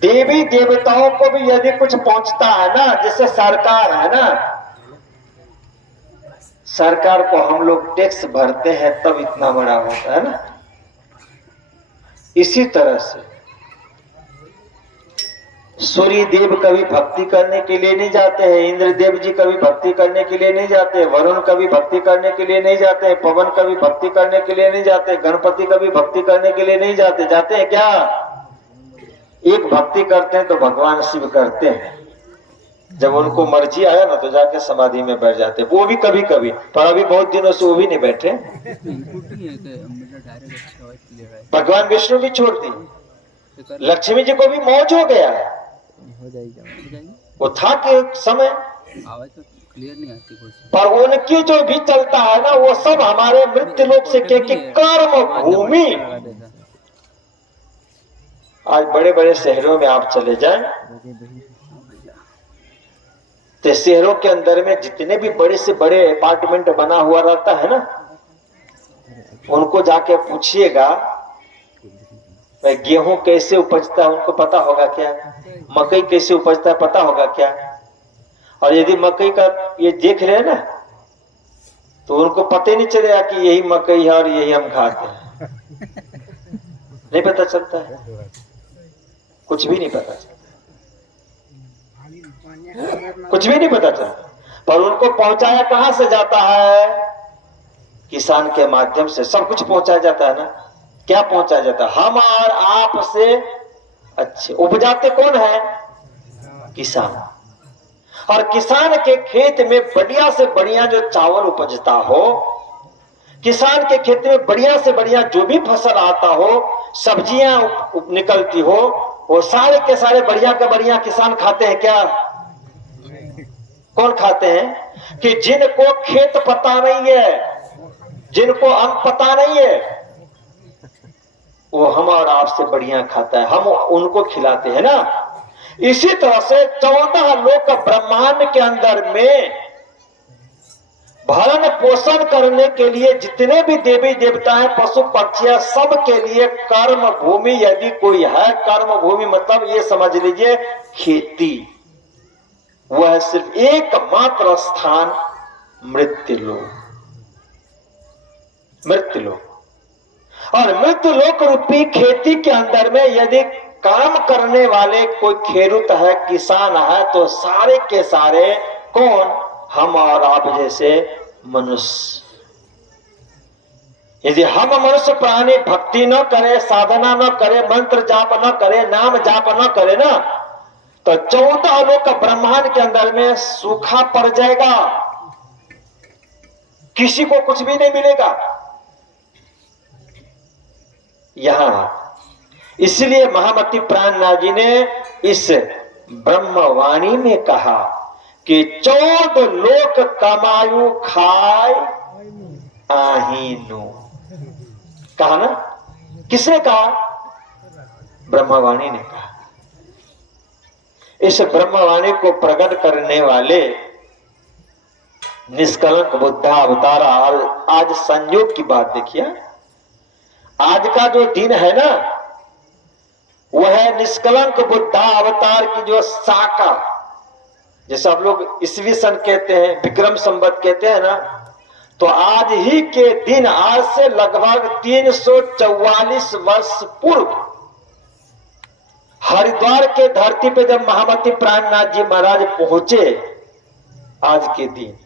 देवी देवताओं को भी यदि कुछ पहुंचता है ना, जैसे सरकार है ना, सरकार को हम लोग टैक्स भरते हैं तब इतना बड़ा होता है ना, इसी तरह से सूर्य देव कभी भक्ति करने के लिए नहीं जाते हैं, इंद्र देव जी कभी भक्ति करने के लिए नहीं जाते हैं, वरुण कभी भक्ति करने के लिए नहीं जाते हैं, पवन कभी भक्ति करने के लिए नहीं जाते, गणपति कभी भक्ति करने के लिए नहीं जाते। जाते हैं क्या? एक भक्ति करते हैं तो भगवान शिव करते हैं, जब उनको मर्जी आया ना तो जाके समाधि में बैठ जाते हैं, वो भी कभी कभी, पर अभी बहुत दिनों से वो भी नहीं बैठे। भगवान विष्णु भी छोड़ दी, लक्ष्मी जी को भी मौज हो गया है, वो था कि समय आवाज तो क्लियर नहीं आती कुछ, पर उनकी जो भी चलता है ना वो सब हमारे मृत्यु लोक से के कर्म भूमि। आज बड़े बड़े शहरों में आप चले जाएं तो शहरों के अंदर में जितने भी बड़े से बड़े अपार्टमेंट बना हुआ रहता है ना, उनको जाके पूछिएगा गेहूं कैसे उपजता है, उनको पता होगा क्या? मकई कैसे उपजता है पता होगा क्या? और यदि मकई का ये देख रहे हैं ना तो उनको पता ही नहीं चलेगा कि यही मकई है और यही हम खाते हैं। नहीं पता चलता है, कुछ भी नहीं पता चलता, कुछ भी नहीं पता चलता। पर उनको पहुंचाया कहां से जाता है? किसान के माध्यम से सब कुछ पहुंचाया जाता है ना। क्या पहुंचाया जाता है? हम और आप से अच्छे उपजाते कौन है? किसान। और किसान के खेत में बढ़िया से बढ़िया जो चावल उपजता हो, किसान के खेत में बढ़िया से बढ़िया जो भी फसल आता हो, सब्जियां निकलती हो, वो सारे के सारे बढ़िया का बढ़िया किसान खाते हैं क्या? कौन खाते हैं? कि जिनको खेत पता नहीं है, जिनको अन्न पता नहीं है, वो हम और आपसे बढ़िया खाता है, हम उनको खिलाते हैं ना। इसी तरह से 14 लोक ब्रह्मांड के अंदर में भरण पोषण करने के लिए जितने भी देवी देवता हैं, पशु पक्षी, सब के लिए कर्म भूमि यदि कोई है, कर्म भूमि मतलब ये समझ लीजिए खेती, वह सिर्फ एकमात्र स्थान मृत्यु लोक। मृत्यु लोक और मृत्यु लोक रूपी खेती के अंदर में यदि काम करने वाले कोई खेरूत है, किसान है, तो सारे के सारे कौन? हम और आप जैसे मनुष्य। यदि हम मनुष्य प्राणी भक्ति न करे, साधना न करे, मंत्र जाप न करे, नाम जाप न करे ना, तो 14 लोक ब्रह्मांड के अंदर में सूखा पड़ जाएगा, किसी को कुछ भी नहीं मिलेगा। यहां इसलिए महामती प्राणनाथ जी ने इस ब्रह्मवाणी में कहा कि 14 लोक कमायु खाए आहीनु। कहा ना? किसने कहा? ब्रह्मवाणी ने कहा। इस ब्रह्मवाणी को प्रकट करने वाले निष्कलंक बुद्धा अवतार। आज संयोग की बात देखिए, आज का जो दिन है ना, वह है निष्कलंक बुद्धा अवतार की जो शाखा, जैसे आप लोग ईस्वी सन कहते हैं, विक्रम संवत कहते हैं ना, तो आज ही के दिन, आज से लगभग 344 वर्ष पूर्व हरिद्वार के धरती पे जब महामती प्राणनाथ जी महाराज पहुंचे, आज के दिन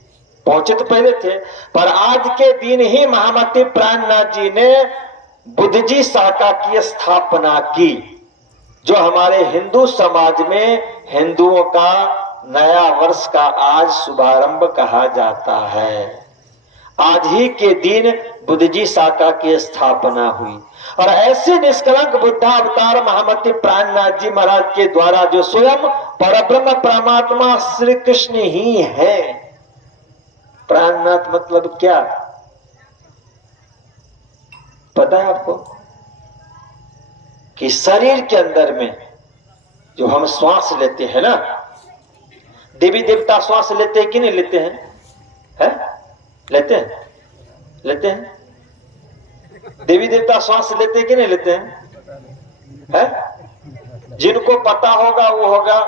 पहुंचे तो पहले थे, पर आज के दिन ही महामती प्राणनाथ जी ने बुद्ध जी शाखा की स्थापना की, जो हमारे हिंदू समाज में हिंदुओं का नया वर्ष का आज शुभारंभ कहा जाता है। आज ही के दिन बुद्ध जी शाखा की स्थापना हुई। और ऐसे निष्कलंक बुद्धा अवतार महामती प्राणनाथ जी महाराज के द्वारा, जो स्वयं परब्रह्म परमात्मा श्री कृष्ण ही है। प्राणनाथ मतलब क्या पता है आपको? कि शरीर के अंदर में जो हम श्वास लेते हैं ना, देवी देवता श्वास लेते हैं कि नहीं लेते हैं? है? लेते हैं? लेते हैं? देवी देवता श्वास लेते हैं कि नहीं लेते हैं? है? जिनको पता होगा वो होगा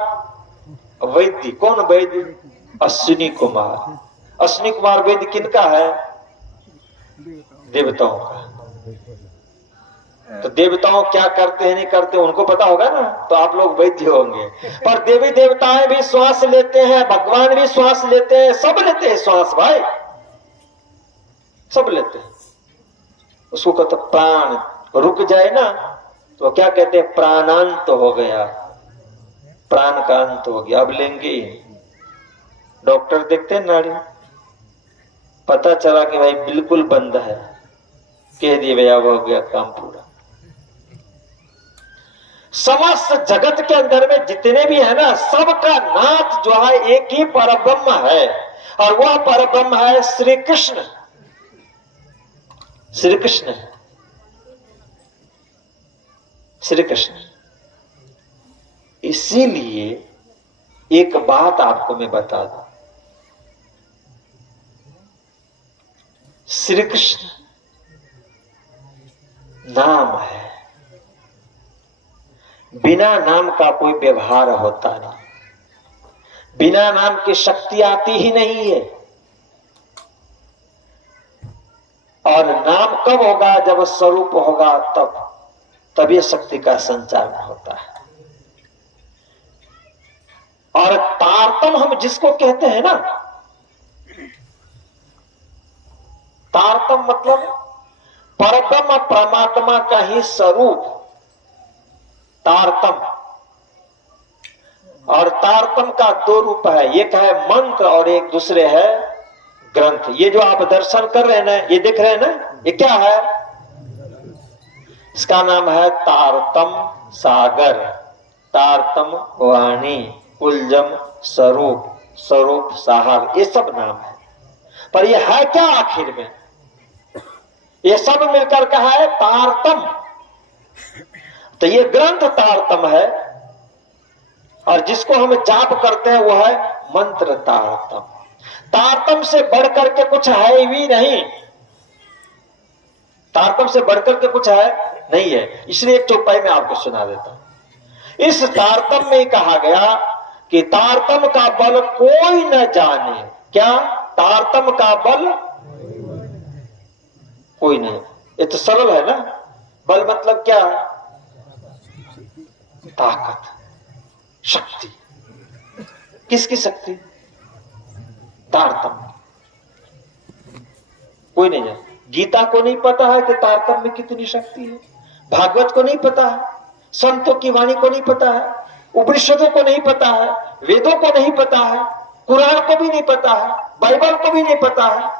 वैद्य। कौन वैद्य? अश्विनी कुमार। अश्विनी कुमार वैद्य किनका है? देवताओं का। तो देवताओं क्या करते हैं नहीं करते उनको पता होगा ना, तो आप लोग वैद्य होंगे। पर देवी देवताएं भी श्वास लेते हैं, भगवान भी श्वास लेते हैं, सब लेते हैं श्वास भाई, सब लेते हैं। उसको कहते प्राण रुक जाए ना तो क्या कहते हैं? प्राणांत हो गया, प्राण का अंत हो गया, अब लेंगे। डॉक्टर देखते हैं नाड़ी, पता चला कि भाई बिल्कुल बंद है, कह दिए भैया हो गया काम पूरा। समस्त जगत के अंदर में जितने भी है ना, सबका नाथ जो है एक ही परब्रह्म है, और वह परब्रह्म है श्री कृष्ण। श्री कृष्ण, श्री कृष्ण। इसीलिए एक बात आपको मैं बता दूं, श्री कृष्ण नाम है, बिना नाम का कोई व्यवहार होता नहीं, बिना नाम की शक्ति आती ही नहीं है। और नाम कब होगा? जब स्वरूप होगा तब यह शक्ति का संचालन होता है। और तारतम हम जिसको कहते हैं ना, तारतम मतलब परब्रह्म परमात्मा का ही स्वरूप तारतम। और तारतम का दो रूप है, एक है मंत्र और एक दूसरे है ग्रंथ। ये जो आप दर्शन कर रहे हैं ना, ये देख रहे हैं ना, ये क्या है? इसका नाम है तारतम सागर, तारतम वाणी, कुलजम स्वरूप, स्वरूप साहब, ये सब नाम है। पर ये है क्या आखिर में? ये सब मिलकर का है तारतम। तो ये ग्रंथ तारतम है, और जिसको हम जाप करते हैं वो है मंत्र तारतम। तारतम से बढ़कर के कुछ है भी नहीं, तारतम से बढ़कर के कुछ है नहीं है। इसलिए एक चौपाई में आपको सुना देता हूं। इस तारतम में कहा गया कि तारतम का बल कोई न जाने। क्या? तारतम का बल कोई नहीं। ये तो सरल है ना। बल मतलब क्या? ताकत, शक्ति। किसकी शक्ति? तारतम। कोई नहीं जाने। गीता को नहीं पता है कि तारतम में कितनी शक्ति है, भागवत को नहीं पता है, संतों की वाणी को नहीं पता है, उपनिषदों को नहीं पता है, वेदों को नहीं पता है, कुरान को भी नहीं पता है, बाइबल को भी नहीं पता है।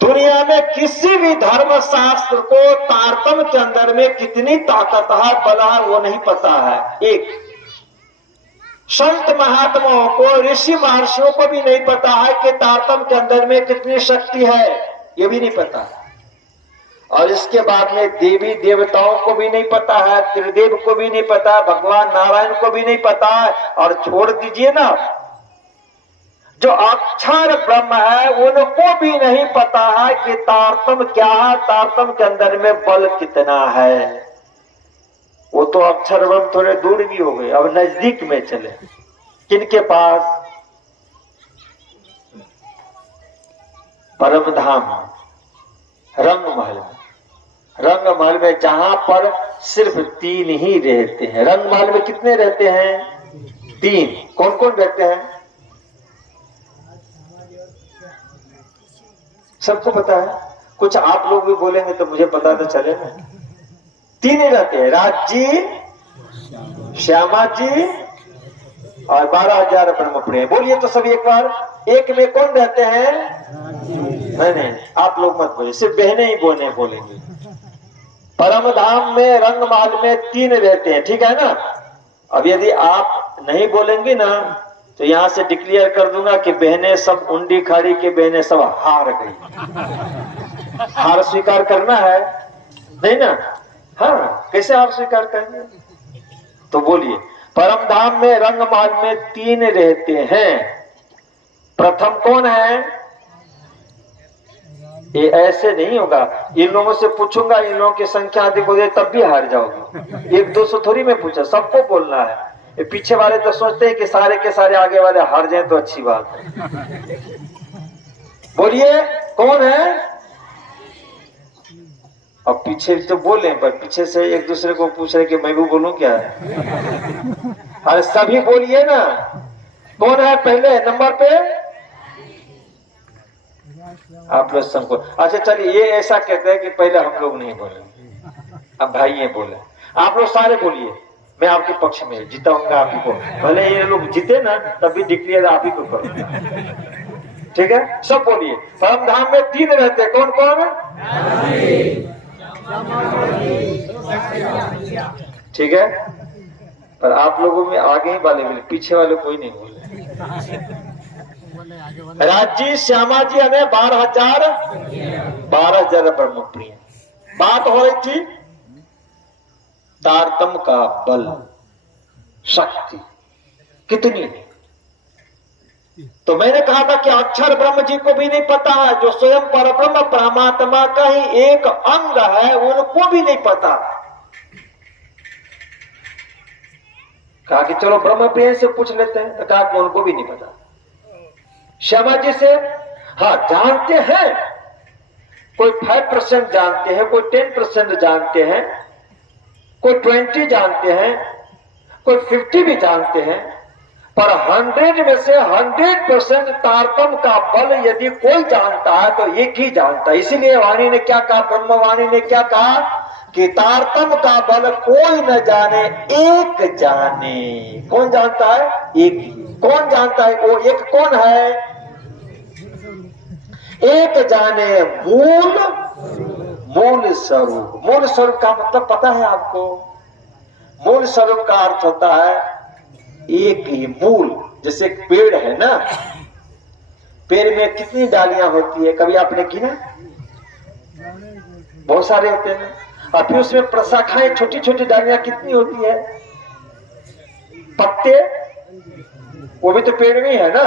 दुनिया में किसी भी धर्म शास्त्र को तारतम के अंदर में कितनी ताकत है, बल है, वो नहीं पता है। एक संत महात्माओं को, ऋषि महर्षियों को भी नहीं पता है कि तारतम के अंदर में कितनी शक्ति है, ये भी नहीं पता है। और इसके बाद में देवी देवताओं को भी नहीं पता है, त्रिदेव को भी नहीं पता, भगवान नारायण को भी नहीं पता है। और छोड़ दीजिए ना, जो अक्षर ब्रह्म है उनको भी नहीं पता है कि तारतम क्या है, तारतम के अंदर में बल कितना है। वो तो अक्षर ब्रह्म थोड़े दूर भी हो गए, अब नजदीक में चले। किनके पास? परम धाम, रंग महल में। रंग महल में जहां पर सिर्फ 3 ही रहते हैं। रंग महल में कितने रहते हैं? 3। कौन कौन रहते हैं? सबको पता है। कुछ आप लोग भी बोलेंगे तो मुझे पता तो चले ना। 3 ही रहते हैं, राज जी, श्यामा जी और 12,000 ब्रह्मपुरी। बोलिए तो सब एक बार। एक में कौन रहते हैं? नहीं, आप लोग मत बोलिए, सिर्फ बहने ही बोलेंगे। परम धाम में, रंग महल में 3 रहते हैं, ठीक है ना। अब यदि आप नहीं बोलेंगे ना तो यहां से डिक्लेयर कर दूंगा कि बहनें सब उंडी खाड़ी के बहनें सब हार गई। हार स्वीकार करना है नहीं ना? हाँ, कैसे हार स्वीकार करेंगे? तो बोलिए, परम धाम में, रंग महल में 3 रहते हैं। प्रथम कौन है? ये ऐसे नहीं होगा। इन लोगों से पूछूंगा, इन लोगों की संख्या अधिक हो जाए तब भी हार जाओगे। 100-200 थोड़ी में पूछा, सबको बोलना है। ये पीछे वाले तो सोचते हैं कि सारे के सारे आगे वाले हार जाएं तो अच्छी बात है। बोलिए कौन है? अब पीछे तो बोले, पर पीछे से एक दूसरे को पूछ रहे कि मैं भी बोलूं क्या है? अरे सभी बोलिए ना, कौन है पहले नंबर पे? आप लोग सबको। अच्छा चलिए, ये ऐसा कहते हैं कि पहले हम लोग नहीं बोले, अब भाई ये बोले। आप लोग सारे बोलिए, मैं आपके पक्ष में जीताऊंगा आप ही को। भले ये लोग जीते ना तब भी डिक्लेयर आप ही को करूंगा। ठीक है, सब बोलिए। परम धाम में 3 रहते, कौन कौन? ठीक है, पर आप लोगों में आगे ही वाले बोले, पीछे वाले कोई नहीं बोले। राजी श्यामा जी हमें 12,000 ब्रह्म प्रिय। बात हो रही थी तारतम का बल, शक्ति कितनी है। तो मैंने कहा था कि अक्षर ब्रह्म जी को भी नहीं पता है, जो स्वयं परब्रह्म परमात्मा का ही एक अंग है, उनको भी नहीं पता। कहा कि चलो ब्रह्म प्रिय से पूछ लेते हैं, तो कहा कि उनको भी नहीं पता। श्यामा जी से हाँ जानते हैं, कोई 5% जानते हैं, कोई 10% जानते हैं, कोई 20 जानते हैं, कोई 50 भी जानते हैं, पर 100 में से 100% तारतम का बल यदि कोई जानता है तो एक ही जानता है। इसीलिए वाणी ने क्या कहा, ब्रह्मवाणी ने क्या कहा कि तारतम का बल कोई न जाने एक जाने। कौन जानता है? एक ही। कौन जानता है? वो एक कौन है? एक जाने मूल स्वरूप। मूल स्वरूप का मतलब पता है आपको? मूल स्वरूप का अर्थ होता है एक ही मूल। जैसे एक पेड़ है ना, पेड़ में कितनी डालियां होती है, कभी आपने गिना? बहुत सारे होते हैं। और फिर उसमें प्रशाखाएं, छोटी छोटी डालियां कितनी होती है? पत्ते, वो भी तो पेड़ में ही है ना,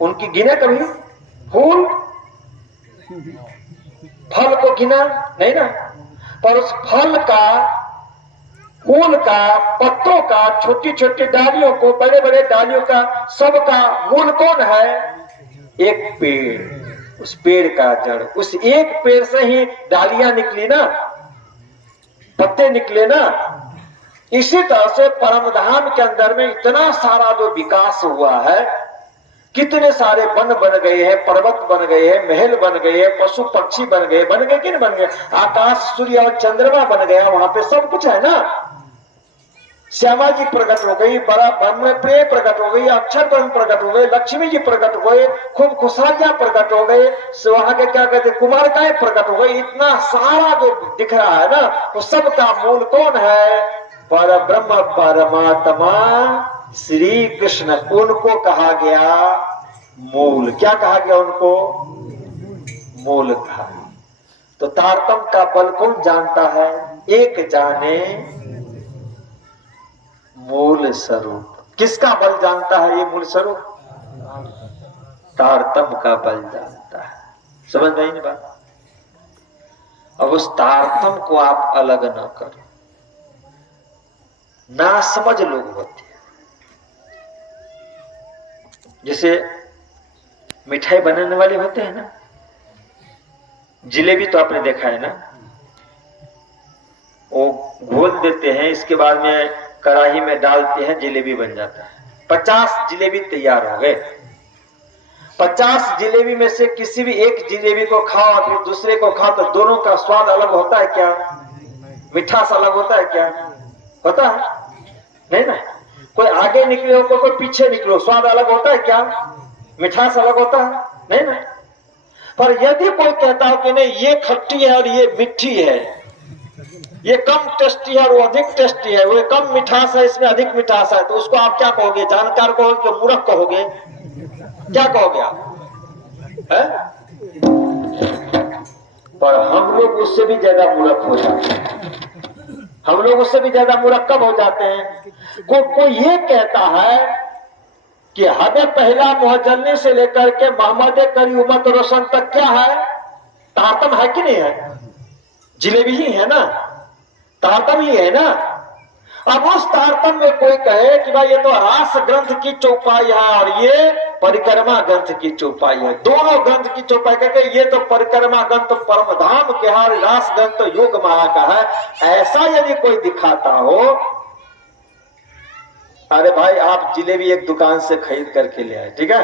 उनकी गिना कभी? फूल, फल को गिना नहीं ना, पर उस फल का, फूल का, पत्तों का, छोटी छोटी डालियों को, बड़े बड़े डालियों का, सबका मूल कौन है? एक पेड़। उस पेड़ का जड़, उस एक पेड़ से ही डालियां निकली ना, पत्ते निकले ना। इसी तरह से परमधाम के अंदर में इतना सारा जो विकास हुआ है, कितने सारे वन बन गए हैं, पर्वत बन गए हैं, महल बन गए हैं, पशु पक्षी बन गए कि नहीं बन गए? आकाश, सूर्य और चंद्रमा बन गया, वहां पे सब कुछ है ना। श्यामा जी प्रकट हो गई, बड़ा ब्रह्म प्रिय प्रकट हो गई, अक्षर ब्रह्म प्रकट हो गए, लक्ष्मी जी प्रकट हो गए, खूब खुशहालियां प्रकट हो गए, वहां के क्या कहते कुमारकाएं प्रकट हो गई। इतना सारा जो दिख रहा है ना, वो सबका मूल कौन है? पर ब्रह्म परमात्मा श्री कृष्ण। उनको कहा गया मूल। क्या कहा गया उनको? मूल कहा। तो तारतम का बल कौन जानता है? एक जाने मूल स्वरूप। किसका बल जानता है? ये मूल स्वरूप तारतम का बल जानता है। समझ गई ना बात? अब उस तारतम को आप अलग ना करो। ना समझ लोग होते हैं। जैसे मिठाई बनाने वाले होते हैं ना, जिलेबी तो आपने देखा है ना, वो घोल देते हैं, इसके बाद में कढ़ाई में डालते हैं, जिलेबी बन जाता है। 50 जिलेबी तैयार हो गए। 50 जिलेबी में से किसी भी एक जिलेबी को खाओ और फिर दूसरे को खाओ तो दोनों का स्वाद अलग होता है क्या? मिठास अलग होता है क्या? होता है नहीं ना। कोई आगे निकले हो, कोई पीछे निकलो, स्वाद अलग होता है क्या? मिठास अलग होता है नहीं ना। पर यदि कोई कहता हो कि नहीं ये खट्टी है और ये मीठी है, ये कम टेस्टी है और वो अधिक टेस्टी है, वो कम मिठास है इसमें अधिक मिठास है, तो उसको आप क्या कहोगे? जानकार कहोगे, मूर्ख कहोगे? क्या कहोगे आप? है? पर हम लोग उससे भी ज्यादा मूर्ख हो जाते हैं। हम लोग उससे भी ज्यादा मूर्ख कब हो जाते हैं? कोई ये कहता है कि हमें पहला मुहज्जली से लेकर के मोहम्मद करी उम्मत रोशन तक क्या है? तारतम है कि नहीं है? जिलेबी ही है ना, तारतम ही है ना। अब उस तारतम में कोई कहे कि भाई ये तो रास ग्रंथ की चौपाई है और ये परिक्रमा ग्रंथ की चौपाई है, दोनों ग्रंथ की चौपाई करके ये तो परिक्रमा ग्रंथ परम धाम के है, रास ग्रंथ तो योग माया का है, ऐसा यदि कोई दिखाता हो, अरे भाई आप जिलेबी एक दुकान से खरीद करके ले आए, ठीक है,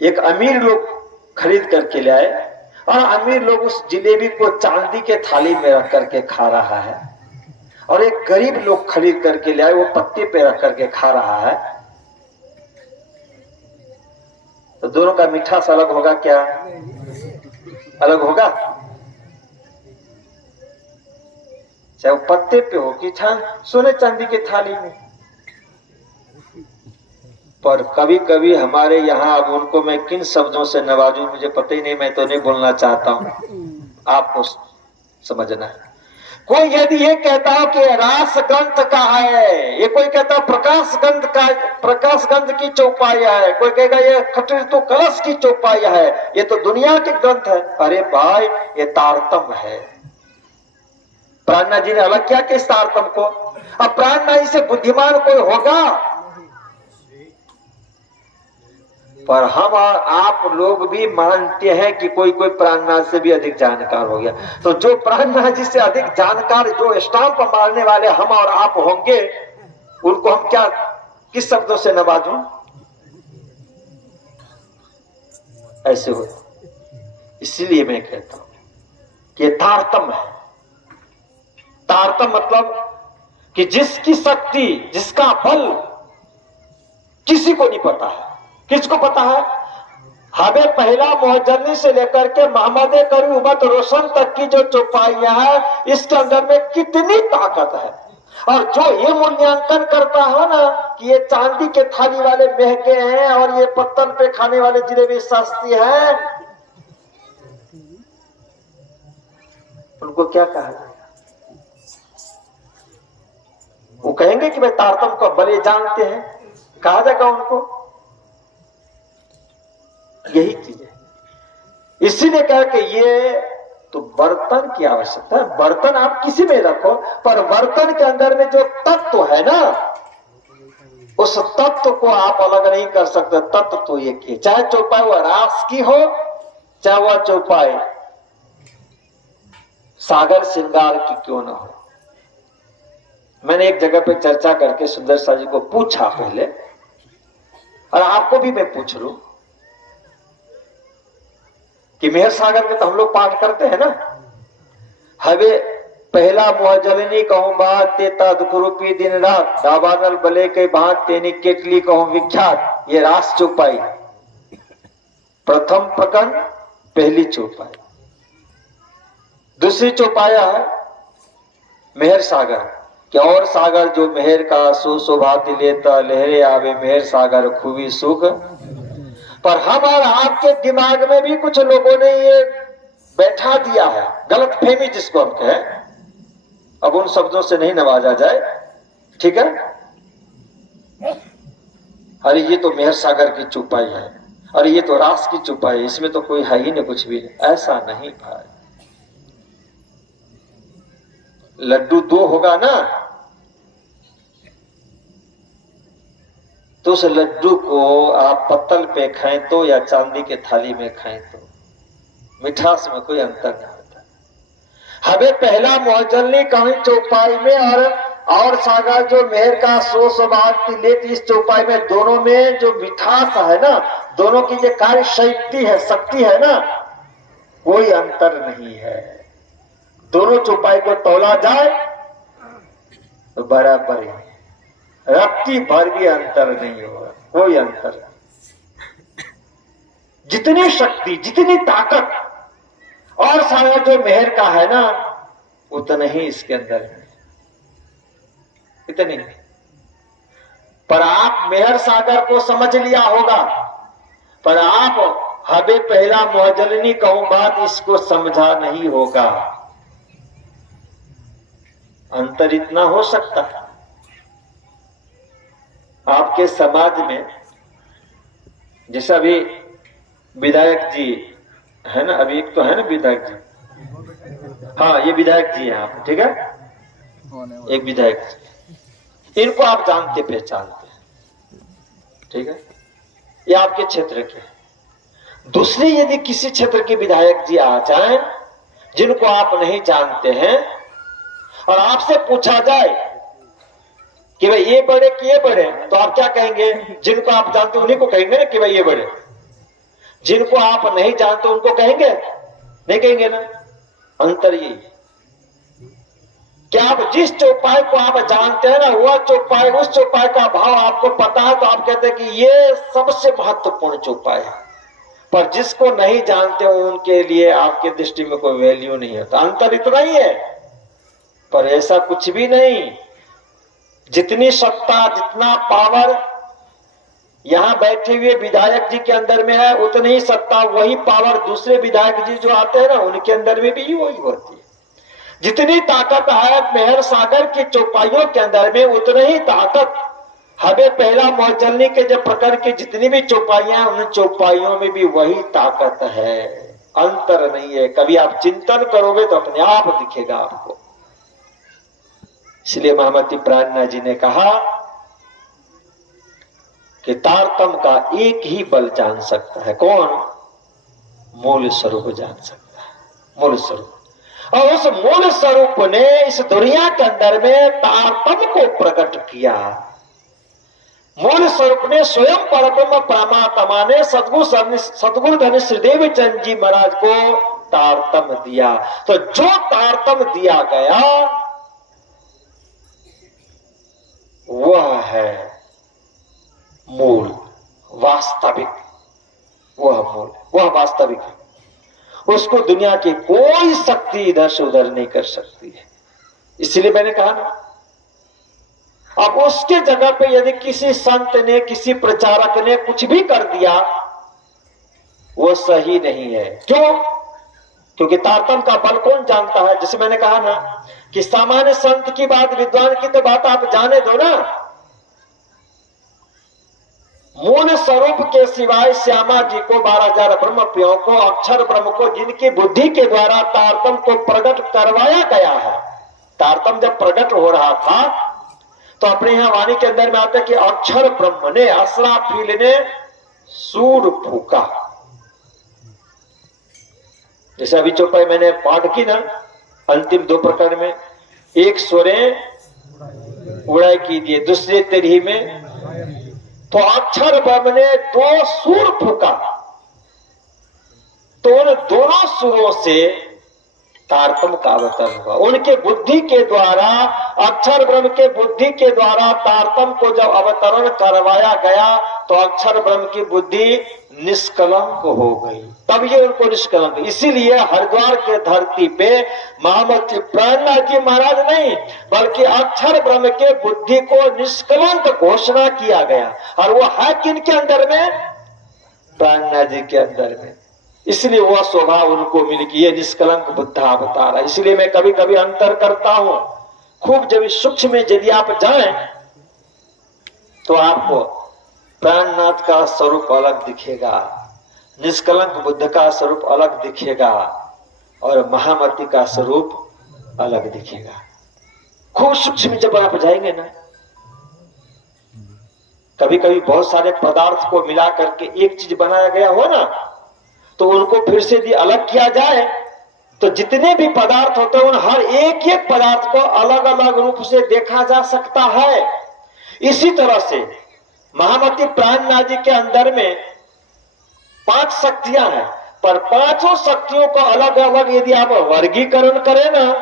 एक अमीर लोग खरीद करके ले आए और अमीर लोग उस जिलेबी को चांदी के थाली में रख करके खा रहा है, और एक गरीब लोग खरीद करके ले आए वो पत्ते पे रख करके खा रहा है, तो दोनों का मिठास अलग होगा क्या? अलग होगा? चाहे वो पत्ते पे हो कि सोने चांदी के थाली में। पर कभी कभी हमारे यहाँ, अब उनको मैं किन शब्दों से नवाजूं मुझे पता ही नहीं, मैं तो नहीं बोलना चाहता हूं, आपको समझना है। कोई यदि ये कहता हो कि रास ग्रंथ का है, ये कोई कहता प्रकाश ग्रंथ का, प्रकाश ग्रंथ की चौपाई है, कोई कहेगा ये खट्टर तो कलश की चौपाई है, ये तो दुनिया के ग्रंथ है। अरे भाई ये तारतम है। प्राणनाथ जी ने अलग किया कि इस तारतम को। अब प्राणनाथ जी से बुद्धिमान कोई होगा, पर हम और आप लोग भी मानते हैं कि कोई कोई प्राणनाथ से भी अधिक जानकार हो गया। तो जो प्राणनाथ जी से अधिक जानकार, जो स्टाम्प मारने वाले हम और आप होंगे, उनको हम क्या किस शब्दों से नवाजूं? ऐसे हो। इसलिए मैं कहता हूं कि ये तारतम है। तारतम मतलब कि जिसकी शक्ति, जिसका बल किसी को नहीं पता है। किसको पता है? हमें पहला मोहजनी से लेकर के मोहम्मद करीम उम्मत रोशन तक की जो चौपाइयां है, इसके अंदर में कितनी ताकत है। और जो ये मूल्यांकन करता है ना कि ये चांदी के थाली वाले महंगे हैं और ये पत्तल पे खाने वाले जिलेबी सस्ती है, उनको क्या कहा जाएगा? वो कहेंगे कि भाई तारतम को भले जानते हैं, कहा जाएगा उनको? यही चीज है। इसीलिए कहा कि ये तो बर्तन की आवश्यकता है। बर्तन आप किसी में रखो, पर बर्तन के अंदर में जो तत्व है ना, उस तत्व को आप अलग नहीं कर सकते। तत्व तो एक ही, चाहे चौपाई वह रास की हो, चाहे वह चौपाई सागर श्रृंगार की क्यों ना हो। मैंने एक जगह पे चर्चा करके सुंदर शाह जी को पूछा पहले, और आपको भी मैं पूछ लूं कि मेहर सागर के तो हम लोग पाठ करते हैं ना, हवे पहला मोहजलनी कहूं बात तेता दुख रूपी दिन रात, दाबानल बले के बात तेनी केटली कहूं विख्यात। ये रास चौपाई प्रथम प्रकरण, पहली चौपाई। दूसरी चौपाया है मेहर सागर कि और सागर जो मेहर का सो शोभाति लेता, लहरे आवे मेहर सागर खूबी सुख। पर हम और आपके दिमाग में भी कुछ लोगों ने ये बैठा दिया है, गलत फहमी जिसको हम कहें। अब उन शब्दों से नहीं नवाजा जाए, ठीक है। अरे ये तो मेहर सागर की चौपाई है, अरे ये तो रास की चौपाई है, इसमें तो कोई है ही नहीं, कुछ भी नहीं। ऐसा नहीं भाई। लड्डू दो होगा ना, तो उस लड्डू को आप पत्तल पे खाएं तो या चांदी के थाली में खाएं तो मिठास में कोई अंतर नहीं होता। हमें पहला मोहजलनी कहीं चौपाई में और सागर जो मेहर का सो स्वभाव लेत, इस चौपाई में दोनों में जो मिठास है ना, दोनों की जो कार्य शक्ति है ना, कोई अंतर नहीं है। दोनों चौपाई को तौला जाए तो बराबर ही, रत्ती भर भी अंतर नहीं होगा, कोई अंतर नहीं। जितनी शक्ति, जितनी ताकत और सारा जो मेहर का है ना, उतना ही इसके अंदर है, इतनी। पर आप मेहर सागर को समझ लिया होगा, पर आप हबे पहला मोहजलनी कहूं बात इसको समझा नहीं होगा। अंतर इतना हो सकता है। आपके समाज में जैसा भी विधायक जी है ना, अभी एक तो है ना विधायक जी, हाँ ये विधायक जी हैं आप, ठीक है, एक विधायक जी, इनको आप जानते पहचानते हैं, ठीक है, ये आपके क्षेत्र के। दूसरे यदि किसी क्षेत्र के विधायक जी आ जाएं जिनको आप नहीं जानते हैं और आपसे पूछा जाए कि भाई ये बड़े कि ये बड़े, तो आप क्या कहेंगे? जिनको आप जानते उन्हीं को कहेंगे ना कि भाई ये बड़े। जिनको आप नहीं जानते उनको कहेंगे? नहीं कहेंगे ना। अंतर यही है कि आप जिस चौपाई को आप जानते हैं ना, वह चौपाई, उस चौपाई का भाव आपको पता है तो आप कहते हैं कि ये सबसे महत्वपूर्ण चौपाई है, पर जिसको नहीं जानते उनके लिए आपके दृष्टि में कोई वैल्यू नहीं होता। अंतर इतना ही है, पर ऐसा कुछ भी नहीं। जितनी सत्ता, जितना पावर यहां बैठे हुए विधायक जी के अंदर में है, उतनी ही सत्ता, वही पावर दूसरे विधायक जी जो आते हैं ना उनके अंदर में भी वही होती है। जितनी ताकत है मेहर सागर की चौपाइयों के अंदर में, उतनी ही ताकत हमें पहला मोहचलनी के जब प्रकरण की जितनी भी चौपाइयां, उन चौपाइयों में भी वही ताकत है, अंतर नहीं है। कभी आप चिंतन करोगे तो अपने आप दिखेगा आपको। इसलिए महामती प्राणनाथ जी ने कहा कि तारतम का एक ही बल जान सकता है, कौन? मूल स्वरूप जान सकता है, मूल स्वरूप। और उस मूल स्वरूप ने इस दुनिया के अंदर में तारतम को प्रकट किया। मूल स्वरूप ने स्वयं परब्रह्म परमात्मा ने सतगुरु धनी श्रीदेव चंद जी महाराज को तारतम दिया। तो जो तारतम दिया गया वह है मूल, वास्तविक, वह मूल, वह वास्तविक है। उसको दुनिया की कोई शक्ति इधर से उधर नहीं कर सकती है। इसलिए मैंने कहा ना, अब उसके जगह पे यदि किसी संत ने, किसी प्रचारक ने कुछ भी कर दिया, वो सही नहीं है। क्यों? क्योंकि तारतम का बल कौन जानता है? जैसे मैंने कहा ना कि सामान्य संत की बात, विद्वान की तो बात आप जाने दो ना, मूल स्वरूप के सिवाय श्यामा जी को, 12,000 ब्रह्म प्रियों को, अक्षर ब्रह्म को, जिनकी बुद्धि के द्वारा तारतम को प्रकट करवाया गया है। तारतम जब प्रकट हो रहा था तो अपने यहां वाणी के अंदर में आता है कि अक्षर ब्रह्म ने, असराफील ने सूर फूका। जैसे अभी चौपाई मैंने पाठ की ना अंतिम 2 प्रकरण में, एक स्वरें उड़ाई की दिए, दूसरे तेरही में तो अक्षर ब्रह्म ने 2 सूर फूका। तो उन दोनों सुरों से तारतम का अवतरण हुआ। उनके बुद्धि के द्वारा, अक्षर ब्रह्म के बुद्धि के द्वारा तारतम को जब अवतरण करवाया गया तो अक्षर ब्रह्म की बुद्धि निष्कलंक हो गई, तब ये उनको निष्कलंक। इसीलिए हरिद्वार के धरती पे महामती प्राणनाथ जी महाराज नहीं, बल्कि अक्षर ब्रह्म के बुद्धि को निष्कलंक घोषणा किया गया। और वो है किनके अंदर में? प्राणनाथ जी के अंदर में। इसलिए वह शोभा उनको मिली कि ये निष्कलंक बुद्ध अवतार है। इसलिए मैं कभी कभी अंतर करता हूं, खूब जब सूक्ष्म में यदि आप जाएं तो आपको प्राणनाथ का स्वरूप अलग दिखेगा, निष्कलंक बुद्ध का स्वरूप अलग दिखेगा और महामती का स्वरूप अलग दिखेगा। खूब सूक्ष्म जब आप जाएंगे ना, कभी कभी बहुत सारे पदार्थ को मिला करके एक चीज बनाया गया हो ना, तो उनको फिर से यदि अलग किया जाए तो जितने भी पदार्थ होते हैं उन हर एक एक पदार्थ को अलग अलग रूप से देखा जा सकता है। इसी तरह से महामती प्राणनाथ जी के अंदर में 5 शक्तियां हैं, पर 5 शक्तियों को अलग अलग यदि आप वर्गीकरण करें ना,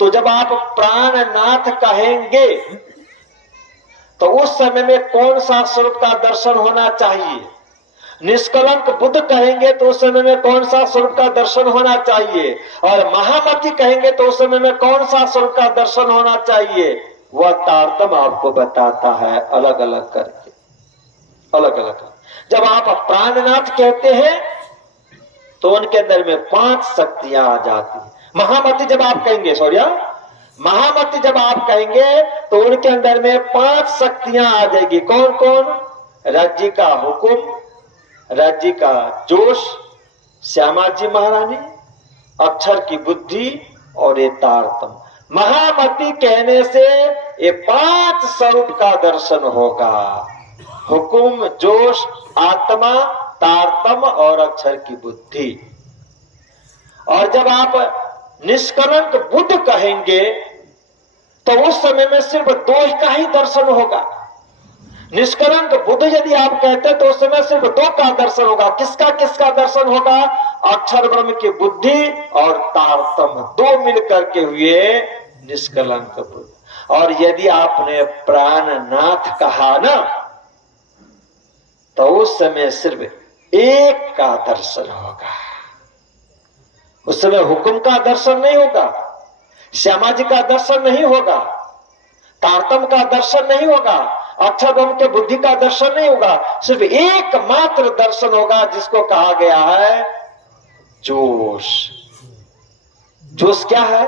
तो जब आप प्राणनाथ कहेंगे तो उस समय में कौन सा स्वरूप का दर्शन होना चाहिए? निष्कलंक बुद्ध कहेंगे तो उस समय में कौन सा स्वरूप का दर्शन होना चाहिए? और महामती कहेंगे तो उस समय में कौन सा स्वरूप का दर्शन होना चाहिए? वह तारतम आपको बताता है अलग अलग करके, अलग अलग। जब आप प्राणनाथ कहते हैं तो उनके अंदर में 5 शक्तियां आ जाती है। महामती जब आप कहेंगे, महामती जब आप कहेंगे तो उनके अंदर में 5 शक्तियां आ जाएगी। कौन कौन? राज्य का हुक्म, राज्य का जोश, श्यामा जी महारानी, अक्षर की बुद्धि और ये तारतम। महामती कहने से ये 5 स्वरूप का दर्शन होगा। हुकुम, जोश, आत्मा, तारतम और अक्षर की बुद्धि। और जब आप निष्कलंक बुद्ध कहेंगे तो उस समय में सिर्फ 2 का ही दर्शन होगा। निष्कलंक बुद्ध यदि आप कहते तो उस समय सिर्फ 2 का दर्शन होगा। किसका किसका दर्शन होगा? अक्षर ब्रह्म की बुद्धि और तारतम, 2 मिलकर के हुए निष्कलंक बुद्ध। और यदि आपने प्राणनाथ कहा ना तो उस समय सिर्फ 1 का दर्शन होगा। उस समय हुक्म का दर्शन नहीं होगा, श्यामा जी का दर्शन नहीं होगा, तारतम का दर्शन नहीं होगा, अक्षर ब्रह्म के बुद्धि का दर्शन नहीं होगा। सिर्फ एकमात्र दर्शन होगा जिसको कहा गया है जोश। जोश क्या है?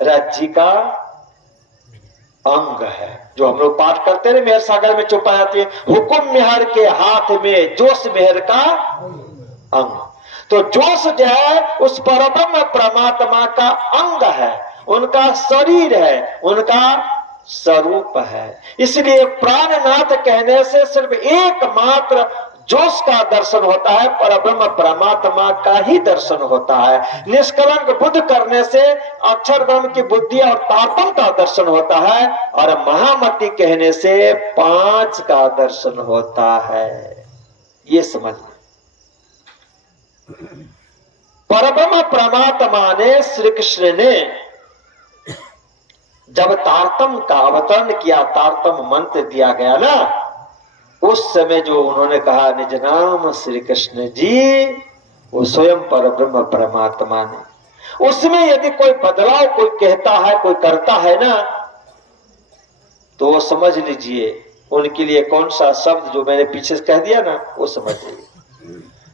राज्य का अंग है। जो हम लोग पाठ करते हैं मेहर सागर में चुपा जाती है, हुकुम मेहर के हाथ में जोश मेहर का अंग। तो जोश जो है उस परब्रह्म परमात्मा का अंग है, उनका शरीर है, उनका स्वरूप है। इसलिए प्राणनाथ कहने से सिर्फ एकमात्र जोश का दर्शन होता है, परब्रह्म परमात्मा का ही दर्शन होता है। निष्कलंक बुद्ध करने से अक्षर ब्रह्म की बुद्धि और तारतम का दर्शन होता है, और महामती कहने से 5 का दर्शन होता है। ये समझ परब्रह्म परमात्मा ने, श्री कृष्ण ने जब तारतम का अवतरण किया, तारतम मंत्र दिया गया ना, उस समय जो उन्होंने कहा निज नाम श्री कृष्ण जी, वो स्वयं परब्रह्म परमात्मा ने। उसमें यदि कोई बदलाव कोई कहता है, कोई करता है ना, तो वो समझ लीजिए उनके लिए कौन सा शब्द जो मैंने पीछे से कह दिया ना, वो समझ लीजिए।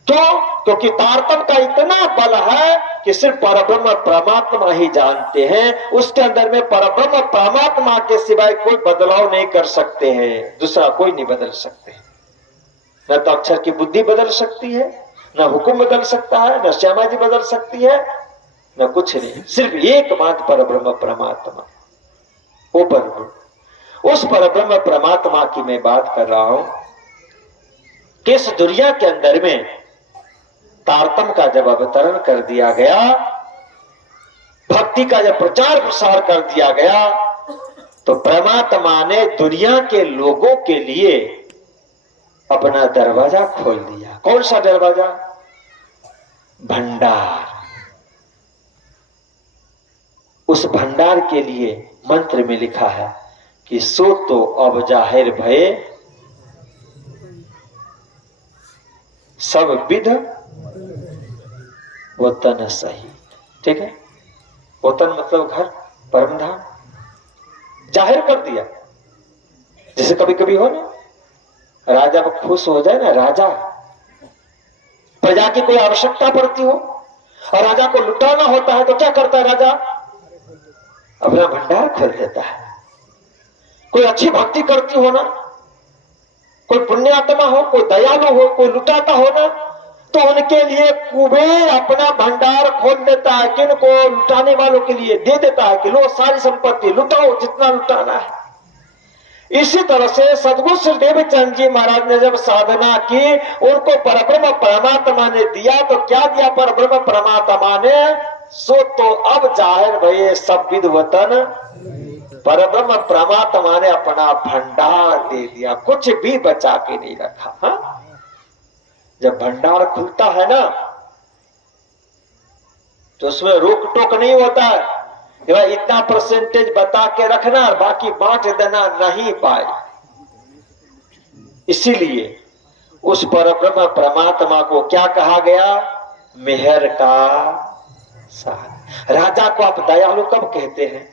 क्योंकि तारतम का इतना बल है कि सिर्फ परब्रह्म परमात्मा ही जानते हैं। उसके अंदर में परब्रह्म परमात्मा के सिवाय कोई बदलाव नहीं कर सकते हैं, दूसरा कोई नहीं बदल सकते। न तो अक्षर की बुद्धि बदल सकती है, न हुक्म बदल सकता है, न श्यामा जी बदल सकती है, न कुछ नहीं। सिर्फ एकमात्र परब्रह्म परमात्मा, वो परब्रह्म। उस परब्रह्म परमात्मा की मैं बात कर रहा हूं कि इस दुनिया के अंदर में तारतम का जब अवतरण कर दिया गया, भक्ति का जब प्रचार प्रसार कर दिया गया, तो परमात्मा ने दुनिया के लोगों के लिए अपना दरवाजा खोल दिया। कौन सा दरवाजा? भंडार। उस भंडार के लिए मंत्र में लिखा है कि सो तो अब जाहिर भये सब विध वतन सही। ठीक है, वतन मतलब घर, परमधाम जाहिर कर दिया। जैसे कभी कभी हो ना, राजा खुश हो जाए ना, राजा प्रजा की कोई आवश्यकता पड़ती हो और राजा को लुटाना होता है तो क्या करता है राजा? अपना भंडार खोल देता है। कोई अच्छी भक्ति करती हो ना, कोई पुण्यात्मा हो, कोई दयालु हो, कोई लुटाता हो ना, तो उनके लिए कुबेर अपना भंडार खोल देता है। किनको? लुटाने वालों के लिए दे देता है कि लो सारी संपत्ति लुटाओ, जितना लुटाना है। इसी तरह से सदगुरु श्री देवचंद जी महाराज ने जब साधना की, उनको परब्रह्म परमात्मा ने दिया। तो क्या दिया परब्रह्म परमात्मा ने? सो तो अब जाहिर भये सब विध वतन। परब्रह्म परमात्मा ने अपना भंडार दे दिया, कुछ भी बचा के नहीं रखा। हाँ? जब भंडार खुलता है ना, तो उसमें रोक टोक नहीं होता है कि भाई इतना परसेंटेज बता के रखना और बाकी बांट देना, नहीं पाए। इसीलिए उस परब्रह्म परमात्मा को क्या कहा गया? मेहर का सागर। राजा को आप दयालु कब कहते हैं?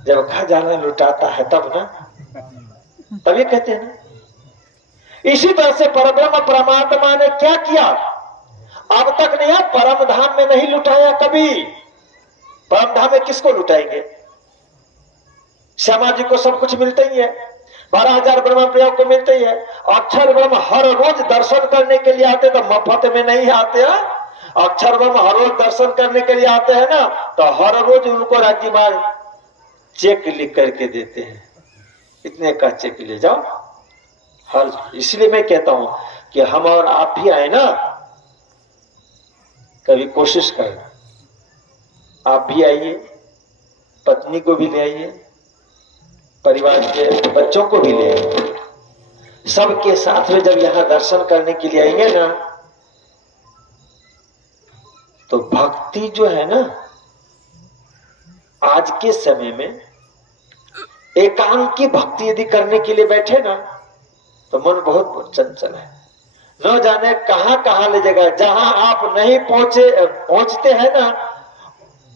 जब खजाना लुटाता है तब ना, तभी कहते हैं ना। इसी तरह से परब्रह्म परमात्मा ने क्या किया? अब तक नहीं, परम धाम में नहीं लुटाया कभी। परम धाम में किसको लुटाएंगे? श्यामा जी को सब कुछ मिलता ही है। 12,000 ब्रह्म प्रयोग को मिलते ही है। अक्षर ब्रह्म हर रोज दर्शन करने के लिए आते, तो मफत में नहीं आते हैं। अक्षर ब्रह्म हर रोज दर्शन करने के लिए आते हैं ना, तो हर रोज उनको राज्यपाल चेक लिख करके देते हैं, इतने का चेक ले जाओ हर। इसलिए मैं कहता हूं कि हम और आप भी आए ना, कभी कोशिश करना, आप भी आइए, पत्नी को भी ले आइए, परिवार के बच्चों को भी ले आइए, सबके साथ में जब यहां दर्शन करने के लिए आएंगे ना, तो भक्ति जो है ना, आज के समय में एकांत की भक्ति यदि करने के लिए बैठे ना, तो मन बहुत चंचल है, न जाने कहां कहां ले जाएगा। जहां आप नहीं पहुंचते हैं ना,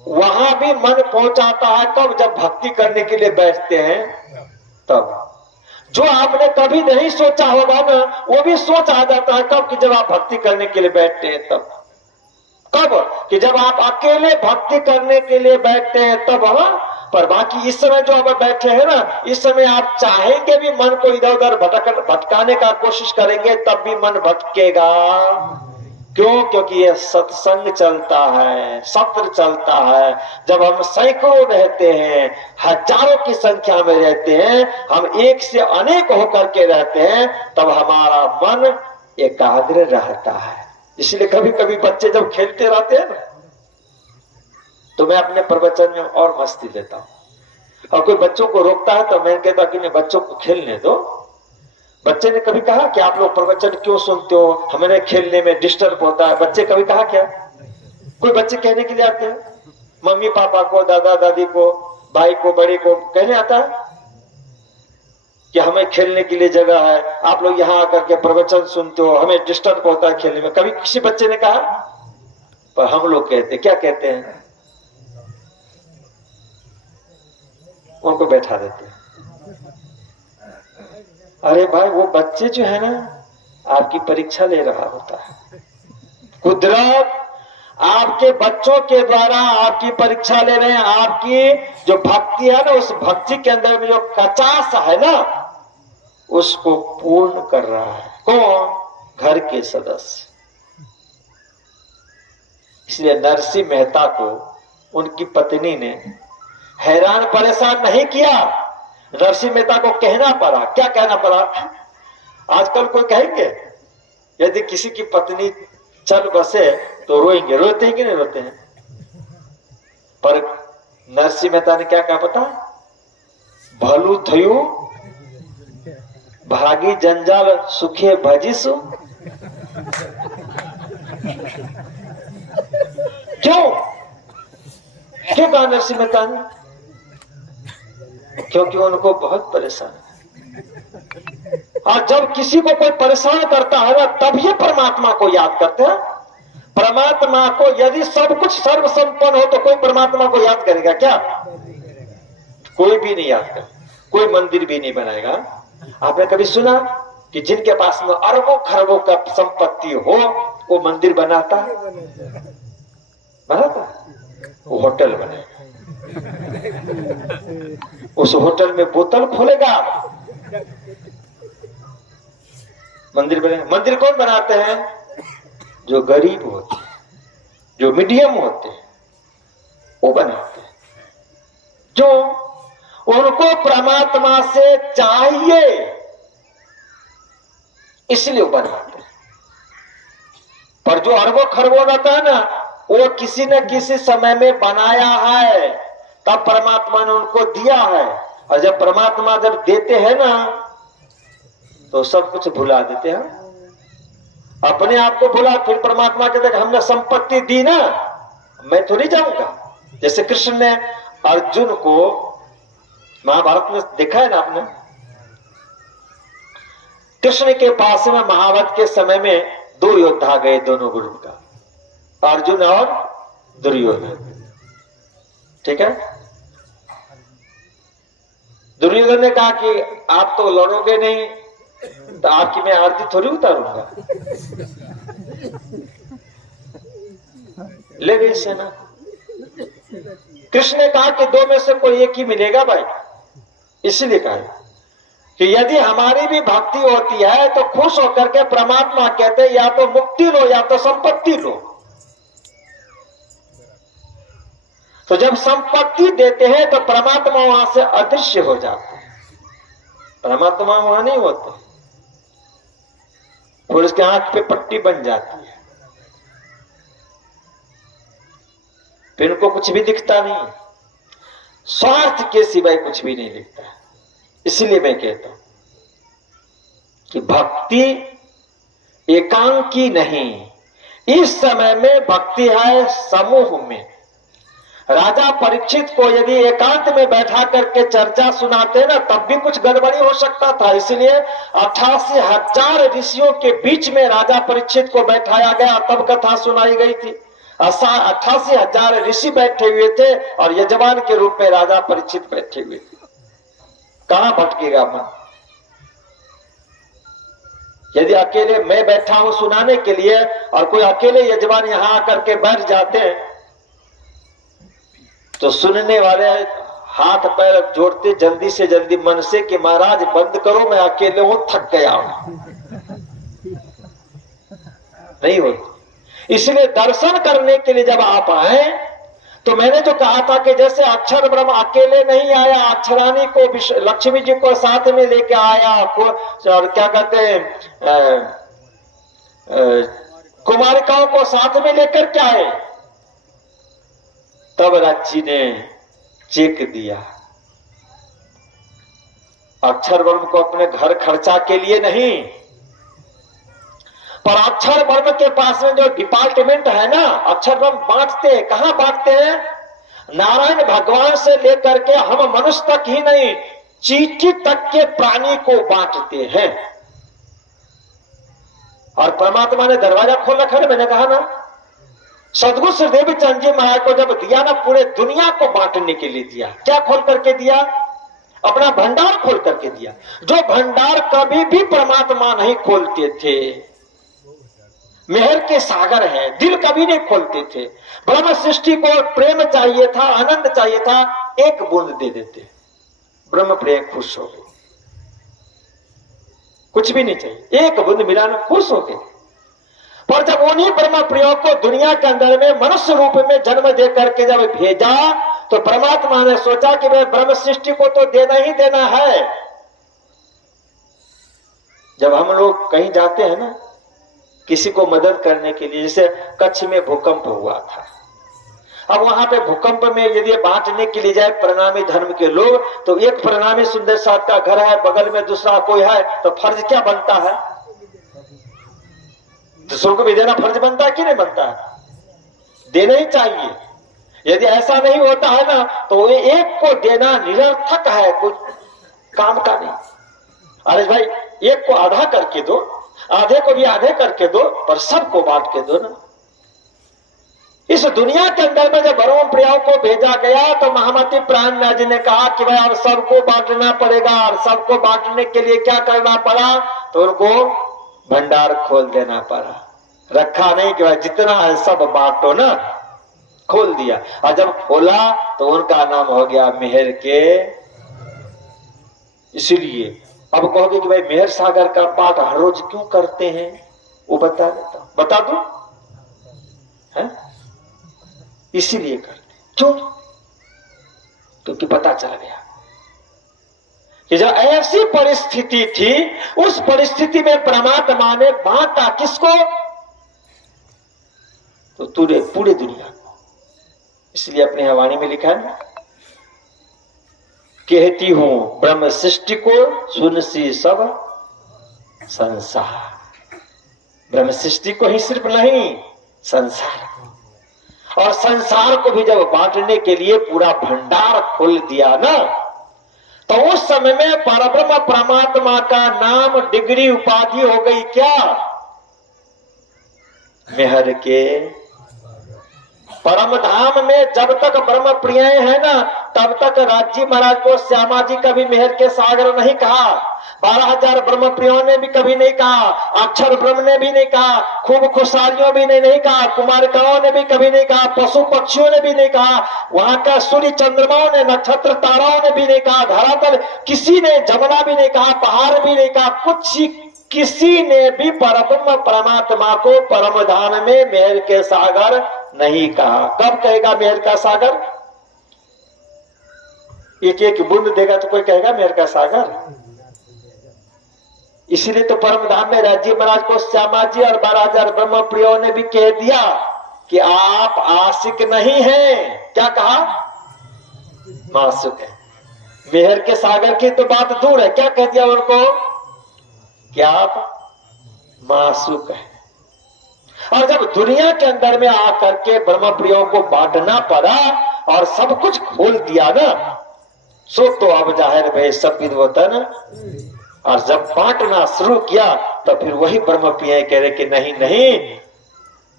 वहां भी मन पहुंचाता है। कब? जब भक्ति करने के लिए बैठते हैं तब। जो आपने कभी नहीं सोचा होगा ना, वो भी सोच आ जाता है। कब? कि जब आप भक्ति करने के लिए बैठते हैं तब। कब? कि जब आप अकेले भक्ति करने के लिए बैठते हैं तब। हाँ, पर बाकी इस समय जो आप बैठे हैं ना, इस समय आप चाहेंगे भी मन को इधर उधर भटकाने का कोशिश करेंगे, तब भी मन भटकेगा। क्यों? क्योंकि ये सत्संग चलता है, सत्र चलता है। जब हम सैकड़ों रहते हैं, हजारों की संख्या में रहते हैं, हम एक से अनेक होकर के रहते हैं, तब हमारा मन एकाग्र रहता है। इसलिए कभी कभी बच्चे जब खेलते रहते हैं ना, तो मैं अपने प्रवचन में और मस्ती देता हूं। और कोई बच्चों को रोकता है तो मैं कहता कि बच्चों को खेलने दो। बच्चे ने कभी कहा कि आप लोग प्रवचन क्यों सुनते हो, हमें खेलने में डिस्टर्ब होता है? बच्चे कभी कहा क्या? कोई बच्चे कहने के लिए आते हैं मम्मी पापा को, दादा दादी को, भाई को, बड़े को कहने आता है कि हमें खेलने के लिए जगह है, आप लोग यहाँ आकर के प्रवचन सुनते हो, हमें डिस्टर्ब होता है खेलने में। कभी किसी बच्चे ने कहा? पर हम लोग कहते, क्या कहते हैं, उनको बैठा देते हैं। अरे भाई, वो बच्चे जो है ना, आपकी परीक्षा ले रहा होता है। कुदरत आपके बच्चों के द्वारा आपकी परीक्षा ले रहे हैं। आपकी जो भक्ति है ना, उस भक्ति के अंदर में जो कचास है ना, उसको पूर्ण कर रहा है कौन? घर के सदस्य। इसलिए नरसिंह मेहता को उनकी पत्नी ने हैरान परेशान नहीं किया। नरसिंह मेहता को कहना पड़ा। क्या कहना पड़ा? आजकल कोई कहेंगे यदि किसी की पत्नी चल बसे तो रोएंगे, रोते हैं कि नहीं रोते हैं? पर नरसिंह मेहता ने क्या कहा पता? भलू थयू भागी जंजाल सुखे भजिसु। क्यों कहा नरसिंह मेहता ने? क्योंकि उनको बहुत परेशान है। और जब किसी को कोई परेशान करता है ना, तब ये परमात्मा को याद करते हैं। परमात्मा को यदि सब कुछ सर्व संपन्न हो तो कोई परमात्मा को याद करेगा क्या? कोई भी नहीं याद कर, कोई मंदिर भी नहीं बनाएगा। आपने कभी सुना कि जिनके पास में अरबों खरबों का संपत्ति हो वो मंदिर बनाता? वो होटल बनेगा, उस होटल में बोतल खोलेगा, मंदिर बनेगा। मंदिर कौन बनाते हैं? जो गरीब होते हैं, जो मीडियम होते हैं, वो बनाते हैं। जो उनको परमात्मा से चाहिए इसलिए वो बनाते हैं। पर जो अरबों खरबों रहता है ना, वो किसी न किसी समय में बनाया है, तब परमात्मा ने उनको दिया है। और जब परमात्मा जब देते हैं ना, तो सब कुछ भुला देते हैं, अपने आप को भुला। फिर परमात्मा कहते हैं हमने संपत्ति दी ना, मैं तो नहीं जाऊंगा। जैसे कृष्ण ने अर्जुन को, महाभारत में देखा है ना आपने, कृष्ण के पास में महाभारत के समय में दो योद्धा गए, दोनों ग्रुप का, अर्जुन और दुर्योधन। ठीक है? दुर्योधन ने कहा कि आप तो लड़ोगे नहीं, तो आपकी मैं आरती थोड़ी उतारूंगा। ले गई सेना। कृष्ण ने कहा कि दो में से कोई एक ही मिलेगा भाई। इसलिए कहा कि यदि हमारी भी भक्ति होती है तो खुश होकर के परमात्मा कहते हैं या तो मुक्ति लो या तो संपत्ति लो। तो जब संपत्ति देते हैं तो परमात्मा वहां से अदृश्य हो जाते हैं, परमात्मा वहां नहीं होते, फिर उसके आंख पे पट्टी बन जाती है, फिर उनको कुछ भी दिखता नहीं, स्वार्थ के सिवाय कुछ भी नहीं दिखता। इसलिए मैं कहता हूं कि भक्ति एकांकी नहीं, इस समय में भक्ति है समूह में। राजा परीक्षित को यदि एकांत में बैठा करके चर्चा सुनाते ना तब भी कुछ गड़बड़ी हो सकता था, इसलिए 88,000 ऋषियों के बीच में राजा परीक्षित को बैठाया गया, तब कथा सुनाई गई थी। 88,000 ऋषि बैठे हुए थे और यजमान के रूप में राजा परीक्षित बैठे हुए थे। कहां भटकेगा मन? यदि अकेले मैं बैठा हूं सुनाने के लिए और कोई अकेले यजमान यहां आकर के बैठ जाते हैं तो सुनने वाले हाथ पैर जोड़ते जल्दी से जल्दी मन से कि महाराज बंद करो, मैं अकेले हूं, थक गया हूं। नहीं होती। इसलिए दर्शन करने के लिए जब आप आए तो मैंने जो कहा था कि जैसे अक्षर ब्रह्म अकेले नहीं आया, अक्षरानी को लक्ष्मी जी को साथ में लेके आया, और क्या कहते हैं कुमारिकाओं को साथ में लेकर के आए, तब राज्य ने चेक दिया। अक्षर ब्रह्म को अपने घर खर्चा के लिए नहीं, पर अक्षर ब्रह्म के पास में जो डिपार्टमेंट है ना, अक्षर ब्रह्म बांटते हैं। कहां बांटते हैं? नारायण भगवान से लेकर के हम मनुष्य तक ही नहीं, चींटी तक के प्राणी को बांटते हैं। और परमात्मा ने दरवाजा खोल रखा है, मैंने कहा ना, सदगुरु श्रीदेव चंद जी महाराज को जब दिया ना, पूरे दुनिया को बांटने के लिए दिया। क्या खोल करके दिया? अपना भंडार खोल करके दिया, जो भंडार कभी भी परमात्मा नहीं खोलते थे। मेहर के सागर है, दिल कभी नहीं खोलते थे। ब्रह्म सृष्टि को प्रेम चाहिए था, आनंद चाहिए था, एक बूंद दे देते, ब्रह्म प्रेम खुश हो गए। कुछ भी नहीं चाहिए, एक बूंद मिला ना, खुश हो गए। पर जब उन्हीं ब्रह्म प्रियों को दुनिया के अंदर में मनुष्य रूप में जन्म दे करके जब भेजा तो परमात्मा ने सोचा कि भाई ब्रह्म सृष्टि को तो देना ही देना है। जब हम लोग कहीं जाते हैं ना किसी को मदद करने के लिए, जैसे कच्छ में भूकंप हुआ था, अब वहां पे भूकंप में यदि बांटने के लिए जाए प्रणामी धर्म के लोग, तो एक प्रणामी सुंदर साथ का घर है, बगल में दूसरा कोई है, तो फर्ज क्या बनता है? दूसरों को भी देना फर्ज बनता है कि नहीं बनता है? देना ही चाहिए। यदि ऐसा नहीं होता है ना तो एक को देना निरर्थक है, कुछ काम का नहीं। अरे भाई एक को आधा करके दो, आधे को भी आधे करके दो, पर सबको बांट के दो ना। इस दुनिया के अंदर में जब ब्रह्म प्रियाओं को भेजा गया तो महामती प्राणनाथ जी ने कहा कि भाई अब सबको बांटना पड़ेगा। और सबको बांटने के लिए क्या करना पड़ा? तो उनको भंडार खोल देना पड़ा। रखा नहीं कि भाई जितना है सब बांटो ना, खोल दिया। और जब खोला तो उनका नाम हो गया मेहर के। इसीलिए अब कहोगे कि भाई मेहर सागर का पाठ हर रोज क्यों करते हैं, वो बता देता, बता दो है? इसीलिए करते। क्यों? क्योंकि पता चल गया कि जब ऐसी परिस्थिति थी, उस परिस्थिति में परमात्मा ने बांटा किसको? तो पूरे दुनिया को। इसलिए अपने वाणी में लिखा है, कहती हूं ब्रह्म सृष्टि को सुनसी सब संसार। ब्रह्म सृष्टि को ही सिर्फ नहीं, संसार को। और संसार को भी जब बांटने के लिए पूरा भंडार खोल दिया ना, तो उस समय में परब्रह्म परमात्मा का नाम डिग्री उपाधि हो गई क्या? मेहर के। परम धाम में जब तक ब्रह्म प्रिय है ना, तब तक राज्य महाराज को श्यामा जी कभी मेहर के सागर नहीं कहा। 12,000 ब्रह्म प्रियों ने भी कभी नहीं कहा, अक्षर ब्रह्म ने भी नहीं कहा, खूब खुशहालियों भी ने नहीं कहा, कुमारिकाओं ने भी कभी नहीं कहा, पशु पक्षियों ने भी नहीं कहा, वहां का सूर्य चंद्रमाओं ने, नक्षत्र ताराओं ने भी नहीं कहा, धरातल किसी ने, जमुना भी नहीं कहा, पहाड़ भी नहीं कहा, कुछ किसी ने भी परब्रह्म परमात्मा को परम धाम में मेहर के सागर नहीं कहा। कब कहेगा मेहर का सागर? एक एक बूंद देगा तो कोई कहेगा मेहर का सागर। इसीलिए तो परम धाम में राजीव महाराज को श्यामा जी और 12,000 ब्रह्म प्रियों ने भी कह दिया कि आप आशिक नहीं हैं। क्या कहा? मासूक है। मेहर के सागर की तो बात दूर है, क्या कह दिया उनको कि आप मासूक है। और जब दुनिया के अंदर में आकर के ब्रह्म प्रियों को बांटना पड़ा और सब कुछ खोल दिया ना, सो तो अब जाहिर भाई सब विद्वतन। और जब बांटना शुरू किया तो फिर वही ब्रह्म प्रिय कह रहे कि नहीं नहीं,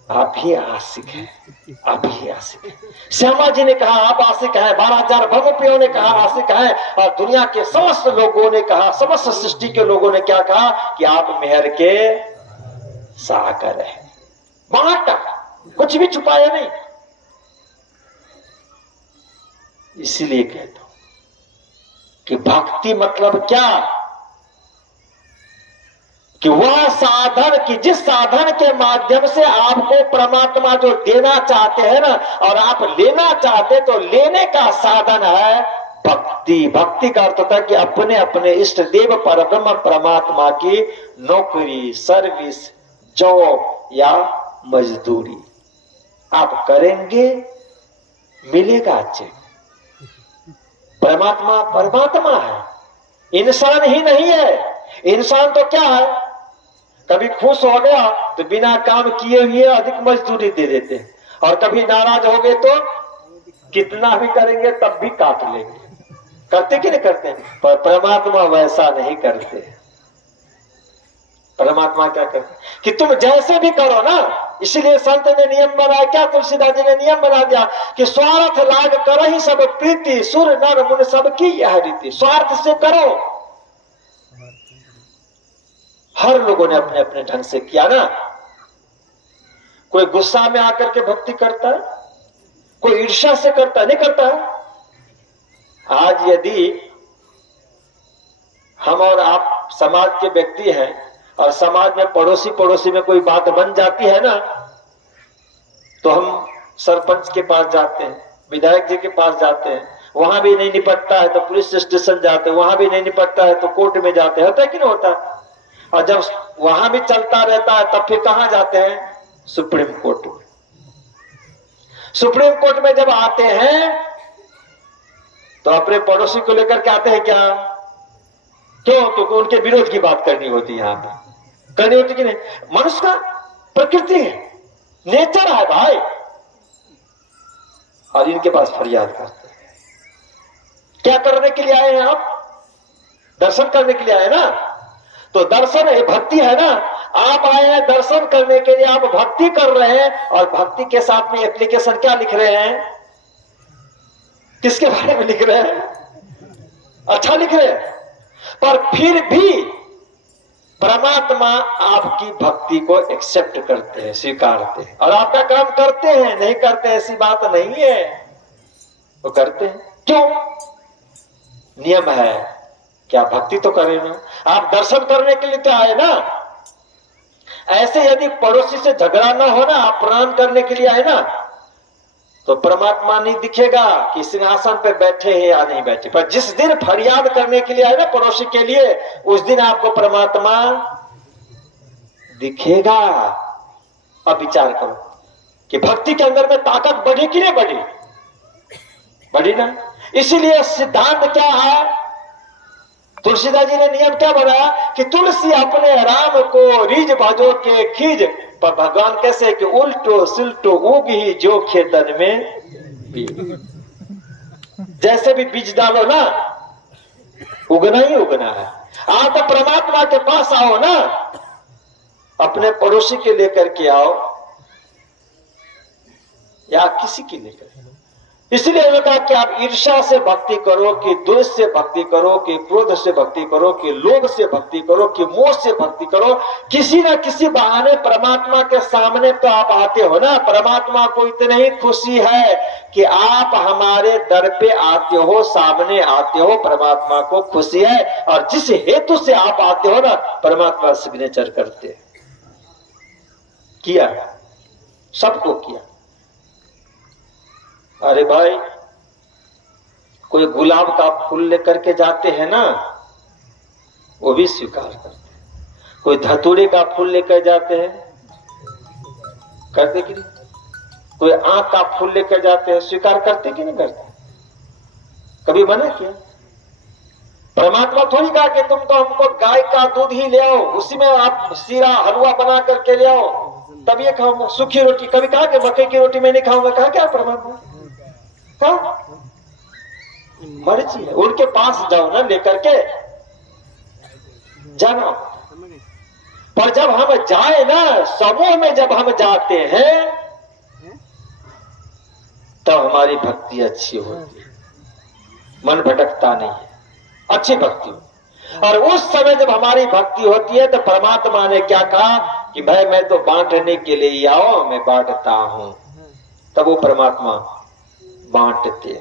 आप ही आशिक हैं, आप ही आशिक हैं। श्यामा जी ने कहा आप आशिक हैं, 12,000 ब्रह्म प्रियों ने कहा आशिक हैं, और दुनिया के समस्त लोगों ने कहा, समस्त सृष्टि के लोगों ने क्या कहा कि आप मेहर के सागर हैं। बांटा, कुछ भी छुपाया नहीं। इसीलिए कहता हूं कि भक्ति मतलब क्या कि वह साधन कि जिस साधन के माध्यम से आपको परमात्मा जो देना चाहते हैं ना, और आप लेना चाहते तो लेने का साधन है भक्ति। भक्ति का अर्थ होता है कि अपने अपने इष्ट देव परब्रह्म परमात्मा की नौकरी, सर्विस, जॉब या मजदूरी आप करेंगे, मिलेगा चेक। परमात्मा परमात्मा है, इंसान ही नहीं है। इंसान तो क्या है, कभी खुश हो गया तो बिना काम किए हुए अधिक मजदूरी दे देते हैं, और कभी नाराज हो गए तो कितना भी करेंगे तब भी काट लेंगे। करते कि नहीं करते? पर परमात्मा वैसा नहीं करते। परमात्मा क्या करते कि तुम जैसे भी करो ना। इसलिए संत ने नियम बनाया, क्या तुलसीदास जी ने नियम बना दिया कि स्वार्थ लाग कर ही सब प्रीति, सुर नर मुन सबकी यह रीति। स्वार्थ से करो। हर लोगों ने अपने अपने ढंग से किया ना। कोई गुस्सा में आकर के भक्ति करता है, कोई ईर्ष्या से करता नहीं करता है। आज यदि हम और आप समाज के व्यक्ति हैं और समाज में पड़ोसी में कोई बात बन जाती है ना, तो हम सरपंच के पास जाते हैं, विधायक जी के पास जाते हैं, वहां भी नहीं निपटता है तो पुलिस स्टेशन जाते हैं, वहां भी नहीं निपटता है तो कोर्ट में जाते हैं। होता है कि नहीं होता? और जब वहां भी चलता रहता है तब फिर कहां जाते हैं? सुप्रीम कोर्ट में। सुप्रीम कोर्ट में जब आते हैं तो अपने पड़ोसी को लेकर के आते हैं क्या? क्यों? क्योंकि उनके विरोध की बात करनी होती है। यहां पर करनी होती कि नहीं? मनुष्य का प्रकृति है, नेचर है भाई। और इनके पास फरियाद करते हैं। क्या करने के लिए आए हैं आप? दर्शन करने के लिए आए ना। तो दर्शन है, भक्ति है ना। आप आए हैं दर्शन करने के लिए, आप भक्ति कर रहे हैं, और भक्ति के साथ में एप्लीकेशन क्या लिख रहे हैं? किसके बारे में लिख रहे हैं? अच्छा लिख रहे हैं। पर फिर भी परमात्मा आपकी भक्ति को एक्सेप्ट करते हैं, स्वीकारते हैं, और आपका काम करते हैं। नहीं करते ऐसी बात नहीं है, वो करते हैं। क्यों? नियम है। क्या भक्ति तो करें ना। आप दर्शन करने के लिए तो आए ना। ऐसे यदि पड़ोसी से झगड़ा ना हो ना, आप प्रणाम करने के लिए आए ना, तो परमात्मा नहीं दिखेगा कि सिंहासन पे बैठे हैं या नहीं बैठे। पर जिस दिन फरियाद करने के लिए आए ना पड़ोसी के लिए, उस दिन आपको परमात्मा दिखेगा। अब विचार करो कि भक्ति के अंदर में ताकत बढ़ी कि नहीं बढ़ी? बढ़ी ना। इसीलिए सिद्धांत क्या है? तुलसीदास जी ने नियम क्या बनाया कि तुलसी अपने राम को रीज भजो के खीज। पर भगवान कैसे कि उल्टो सिल्टो उग ही जो खेतन में बीज। जैसे भी बीज डालो ना, उगना ही उगना है। आप तो परमात्मा के पास आओ ना, अपने पड़ोसी के लेकर के आओ या किसी के लेकर, इसलिए उन्होंने कहा कि आप ईर्ष्या से भक्ति करो, कि द्वेष से भक्ति करो, कि क्रोध से भक्ति करो, कि लोभ से भक्ति करो, कि मोह से भक्ति करो। किसी न किसी बहाने परमात्मा के सामने तो आप आते हो ना। परमात्मा को इतनी ही खुशी है कि आप हमारे दर पे आते हो, सामने आते हो, परमात्मा को खुशी है। और जिस हेतु से आप आते हो ना, परमात्मा सिग्नेचर करते किया, सबको किया। अरे भाई, कोई गुलाब का फूल लेकर के जाते हैं ना, वो भी स्वीकार करते हैं। कोई धतूरे का फूल लेकर जाते हैं, करते कि नहीं? कोई आंख का फूल लेकर जाते हैं, स्वीकार करते कि नहीं करते? कभी मना किया? परमात्मा थोड़ी कहा कि तुम तो हमको गाय का दूध ही ले आओ, उसी में आप सीरा हलवा बना करके ले आओ, तब ये खाऊंगा। सूखी रोटी कभी कहा कि मकई की रोटी मैं नहीं खाऊंगा? कहा क्या परमात्मा? मर्जी है, उनके पास जाओ ना, लेकर के जाना। पर जब हम जाए ना, समूह में जब हम जाते हैं, तब हमारी भक्ति अच्छी होती है, मन भटकता नहीं है, अच्छी भक्ति हो। और उस समय जब हमारी भक्ति होती है, तो परमात्मा ने क्या कहा कि भाई मैं तो बांटने के लिए आओ, मैं बांटता हूं। तब वो परमात्मा बांटते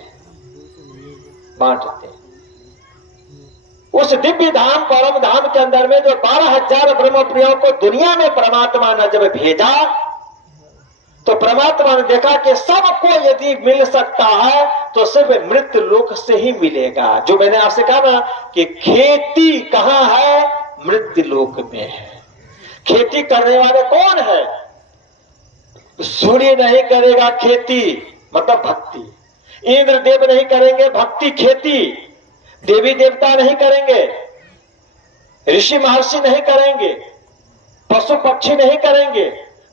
उस दिव्य धाम परम धाम के अंदर में जो 12,000 ब्रह्म प्रियों को दुनिया में परमात्मा ने जब भेजा, तो परमात्मा ने देखा कि सबको यदि मिल सकता है तो सिर्फ मृत्यु लोक से ही मिलेगा। जो मैंने आपसे कहा ना कि खेती कहां है? मृत्यु लोक में है। खेती करने वाले कौन है? सूर्य नहीं करेगा खेती, मतलब भक्ति। इंद्र देव नहीं करेंगे भक्ति खेती, देवी देवता नहीं करेंगे, ऋषि महर्षि नहीं करेंगे, पशु पक्षी नहीं करेंगे,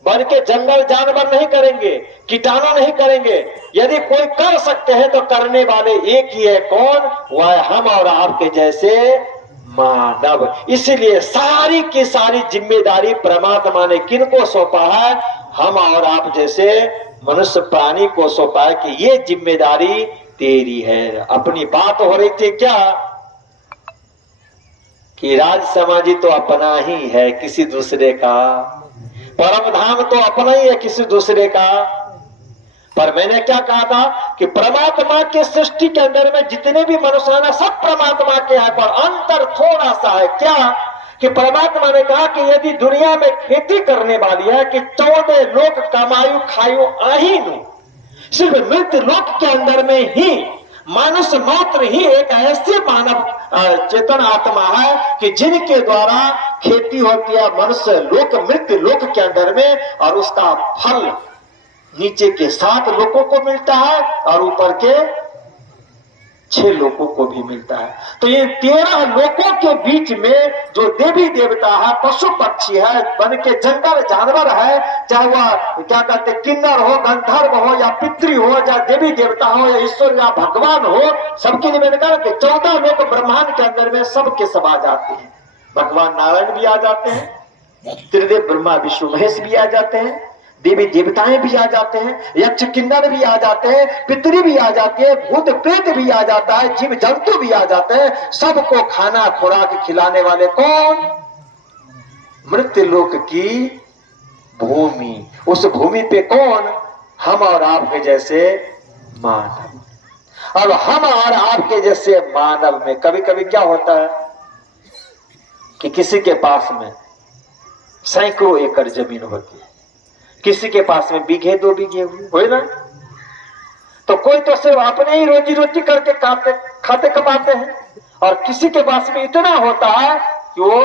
वन के जंगल जानवर नहीं करेंगे, कीटाणु नहीं करेंगे। यदि कोई कर सकते हैं तो करने वाले एक ही है, कौन? वह हम और आपके जैसे मानव। इसलिए सारी की सारी जिम्मेदारी परमात्मा ने किनको सौंपा है? हम और आप जैसे मनुष्य प्राणी को सौंपा है कि ये जिम्मेदारी तेरी है। अपनी बात हो रही थी क्या कि राज समाजी तो अपना ही है, किसी दूसरे का। परम धाम तो अपना ही है, किसी दूसरे का। पर मैंने क्या कहा था कि परमात्मा के सृष्टि के अंदर में जितने भी मनुष्य हैं सब परमात्मा के हैं, पर अंतर थोड़ा सा है। क्या कि परमात्मा ने कहा कि यदि दुनिया में खेती करने वाली है कि 14 लोक कमायु खायु आहीनु, सिर्फ मृत्यु लोक के अंदर में ही मनुष्य मात्र ही एक ऐसे मानव चेतन आत्मा है कि जिनके द्वारा खेती होती है मनुष्य लोक मृत्यु लोक के अंदर में, और उसका फल नीचे के 7 लोगों को मिलता है और ऊपर के 6 लोगों को भी मिलता है। तो ये 13 लोगों के बीच में जो देवी देवता है, पशु पक्षी है, वन के जंगल जानवर है, चाहे वह क्या कहते किन्नर हो, गंधर्व हो, या पितृ हो, या देवी देवता हो, या ईश्वर या भगवान हो, सबके लिए मैंने कहा कि 14 लोग ब्रह्मांड के अंदर में सबके सब आ जाते हैं। भगवान नारायण भी आ जाते हैं, त्रिदेव ब्रह्मा विष्णु महेश भी आ जाते हैं, देवी देवताएं भी आ जाते हैं, यक्ष किन्नर भी आ जाते हैं, पितरी भी आ जाती है, भूत प्रेत भी आ जाता है, जीव जंतु भी आ जाते हैं। सबको खाना खुराक खिलाने वाले कौन? मृत्यु लोक की भूमि। उस भूमि पे कौन? हम और आपके जैसे मानव। और हम और आपके जैसे मानव में कभी कभी क्या होता है कि किसी के पास में सैकड़ों एकड़ जमीन होती है, किसी के पास में बीघे 2 बीघे हुए ना, तो कोई तो सिर्फ अपने ही रोजी रोटी करके खाते कमाते हैं, और किसी के पास में इतना होता है कि वो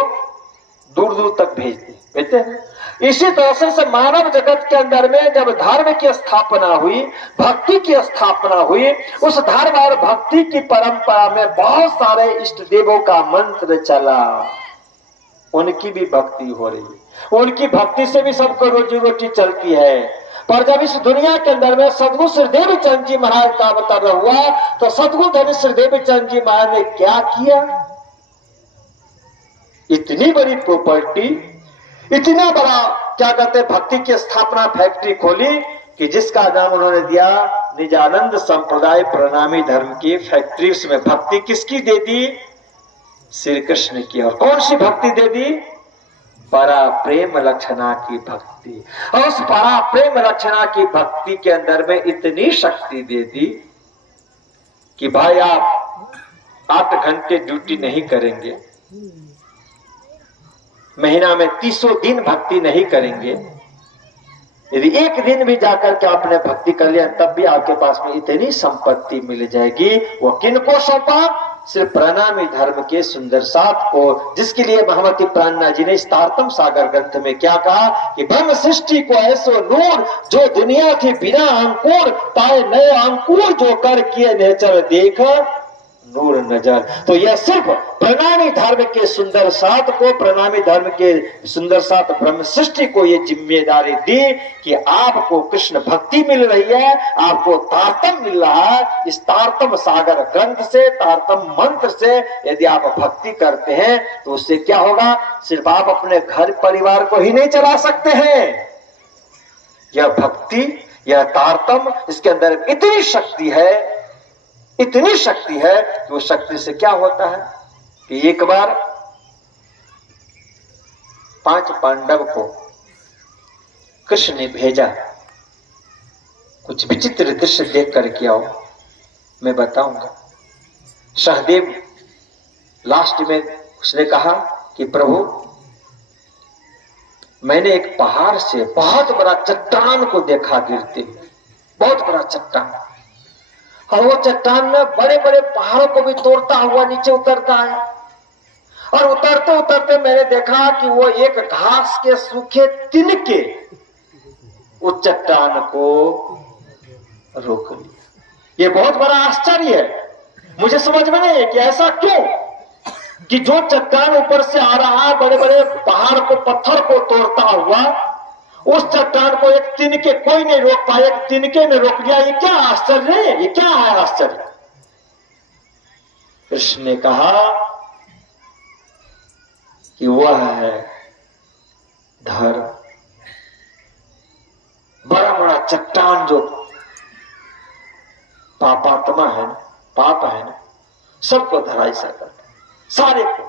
दूर दूर तक भेजते हैं। इसी तरह से मानव जगत के अंदर में जब धर्म की स्थापना हुई, भक्ति की स्थापना हुई, उस धर्म और भक्ति की परंपरा में बहुत सारे इष्ट देवों का मंत्र चला, उनकी भी भक्ति हो रही है, उनकी भक्ति से भी सबको रोजी रोटी चलती है। पर जब इस दुनिया के अंदर में सदगुरु श्री देवचंद जी महाराज का अवतार हुआ, तो सदगुरु धनी श्री देवचंद जी महाराज ने क्या किया? इतनी बड़ी प्रॉपर्टी, इतना बड़ा क्या कहते भक्ति की स्थापना फैक्ट्री खोली कि जिसका नाम उन्होंने दिया निजानंद संप्रदाय प्रणामी धर्म की फैक्ट्री में भक्ति किसकी दे दी? श्री कृष्ण की। और कौन सी भक्ति दे दी? परा प्रेम लक्षणा की भक्ति। और उस परा प्रेम लक्षणा की भक्ति के अंदर में इतनी शक्ति दे दी कि भाई आप 8 घंटे ड्यूटी नहीं करेंगे, महीना में 300 दिन भक्ति नहीं करेंगे, यदि एक दिन भी जाकर के आपने भक्ति कर लिया तब भी आपके पास में इतनी संपत्ति मिल जाएगी। वो किनको सौंपा? सिर्फ प्रणामी धर्म के सुंदर साथ को, जिसके लिए भगवती प्राणनाथ जी ने इस तारतम सागर ग्रंथ में क्या कहा कि ब्रह्म सृष्टि को ऐसो नूर जो दुनिया थी बिना अंकुर, पाए नए अंकुर जो कर किए नेचर देख नूर नजर। तो यह सिर्फ प्रणामी धर्म के सुंदर साथ को, प्रणामी धर्म के सुंदर साथ ब्रह्म सृष्टि को ये जिम्मेदारी दी कि आपको कृष्ण भक्ति मिल रही है, आपको तारतम मिल रहा है। इस तारतम सागर ग्रंथ से, तारतम मंत्र से यदि आप भक्ति करते हैं तो उससे क्या होगा? सिर्फ आप अपने घर परिवार को ही नहीं चला सकते हैं। यह भक्ति, यह तारतम, इसके अंदर इतनी शक्ति है, इतनी शक्ति है कि वो शक्ति से क्या होता है कि एक बार 5 पांडव को कृष्ण ने भेजा, कुछ विचित्र दृश्य देख कर के आओ, मैं बताऊंगा। सहदेव लास्ट में उसने कहा कि प्रभु मैंने एक पहाड़ से बहुत बड़ा चट्टान को देखा गिरते, बहुत बड़ा चट्टान, और वो चट्टान में बड़े बड़े पहाड़ों को भी तोड़ता हुआ नीचे उतरता है। और उतरते उतरते मैंने देखा कि वो एक घास के सूखे तिनके उस चट्टान को रोक लिया। ये बहुत बड़ा आश्चर्य है, मुझे समझ में नहीं है कि ऐसा क्यों कि जो चट्टान ऊपर से आ रहा है, बड़े बड़े पहाड़ को, पत्थर को तोड़ता हुआ, उस चट्टान को एक तिनके कोई नहीं रोक पाया, एक तिनके ने रोक दिया। ये क्या आश्चर्य है? ये क्या है आश्चर्य? कृष्ण ने कहा कि वह है धर्म। बड़ा बड़ा चट्टान जो पापात्मा है ना, पाप है ना, सबको धराशायी करता है, सारे को।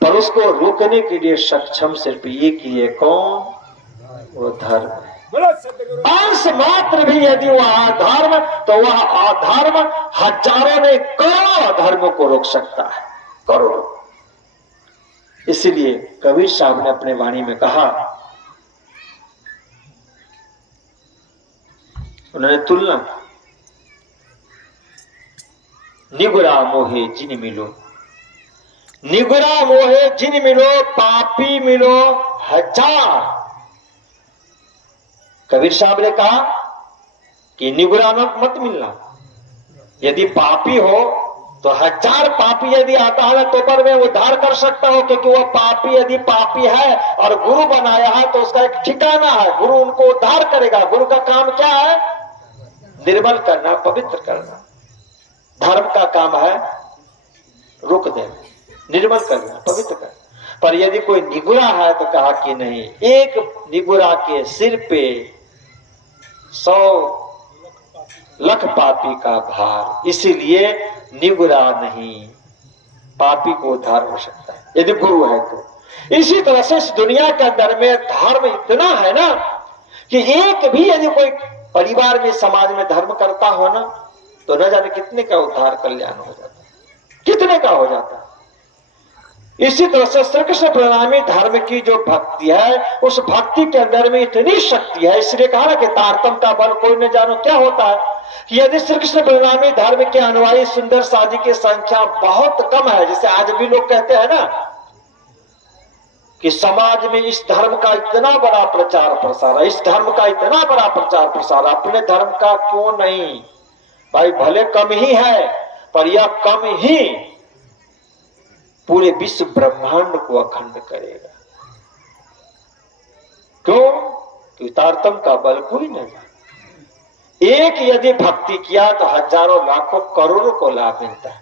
पर उसको रोकने के लिए सक्षम सिर्फ एक ही है, कौन? वो धर्म। अंश मात्र भी यदि वह अधर्म, तो वह अधर्म हजारों ने करोड़ों अधर्मों को रोक सकता है, करोड़ों। इसलिए कबीर साहब ने अपने वाणी में कहा, उन्होंने तुलना, निगुरा मोहे जिन मिलो, निगुरा मोहे जिन मिलो, पापी मिलो हजार। कबीर साहब ने कहा कि निगुरा मत मिलना, यदि पापी हो तो 1000 पापी यदि आता है तो पर मैं उद्धार कर सकता हूं, क्योंकि वह पापी यदि पापी है और गुरु बनाया है तो उसका एक ठिकाना है, गुरु उनको उद्धार करेगा। गुरु का काम क्या है? निर्मल करना, पवित्र करना। धर्म का काम है रोक देना, निर्मल करना, पवित्र करना। पर यदि कोई निगुरा है तो कहा कि नहीं, एक निगुरा के सिर पे 100 लाख पापी का भार। इसीलिए निगुरा नहीं, पापी को उद्धार हो सकता है यदि गुरु है तो। इसी तरह से इस दुनिया के अंदर में धर्म इतना है ना कि एक भी यदि कोई परिवार में, समाज में धर्म करता हो ना, तो न जाने कितने का उद्धार कल्याण हो जाता है, कितने का हो जाता है। इसी तरह से श्री कृष्ण प्रणामी धर्म की जो भक्ति है, उस भक्ति के अंदर में इतनी शक्ति है। इसलिए कहा ना कि तारतम का बल कोई न जानो क्या होता है कि यदि श्री कृष्ण प्रणामी धर्म के अनुयायी सुंदर साजी की संख्या बहुत कम है, जैसे आज भी लोग कहते हैं ना कि समाज में इस धर्म का इतना बड़ा प्रचार प्रसार है, इस धर्म का इतना बड़ा प्रचार प्रसार, अपने धर्म का क्यों नहीं? भाई भले कम ही है, पर यह कम ही पूरे विश्व ब्रह्मांड को अखंड करेगा। क्यों? कि तारतम का बल कोई नहीं। एक यदि भक्ति किया तो हजारों लाखों करोड़ों को लाभ मिलता है।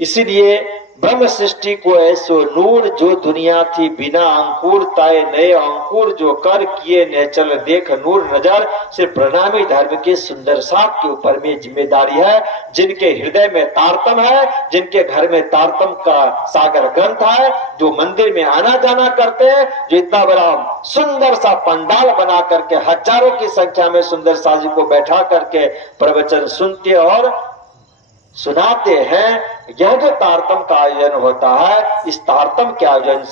इसीलिए ब्रह्म सृष्टि को ऐसो नूर जो दुनिया थी बिना अंकुर ताए नए अंकुर जो कर किए ने चल देख नूर नजर। सिर्फ प्रणामी धर्म के सुंदर साथ के ऊपर में जिम्मेदारी है। जिनके हृदय में तारतम है, जिनके घर में तारतम का सागर ग्रंथ है, जो मंदिर में आना जाना करते हैं, जो इतना बड़ा सुंदर सा पंडाल बना करके हजारों की संख्या में सुंदर साजी को बैठा करके प्रवचन सुनते और सुनाते हैं, यह जो तारतम का आयोजन होता है, इस तारतम के आयोजन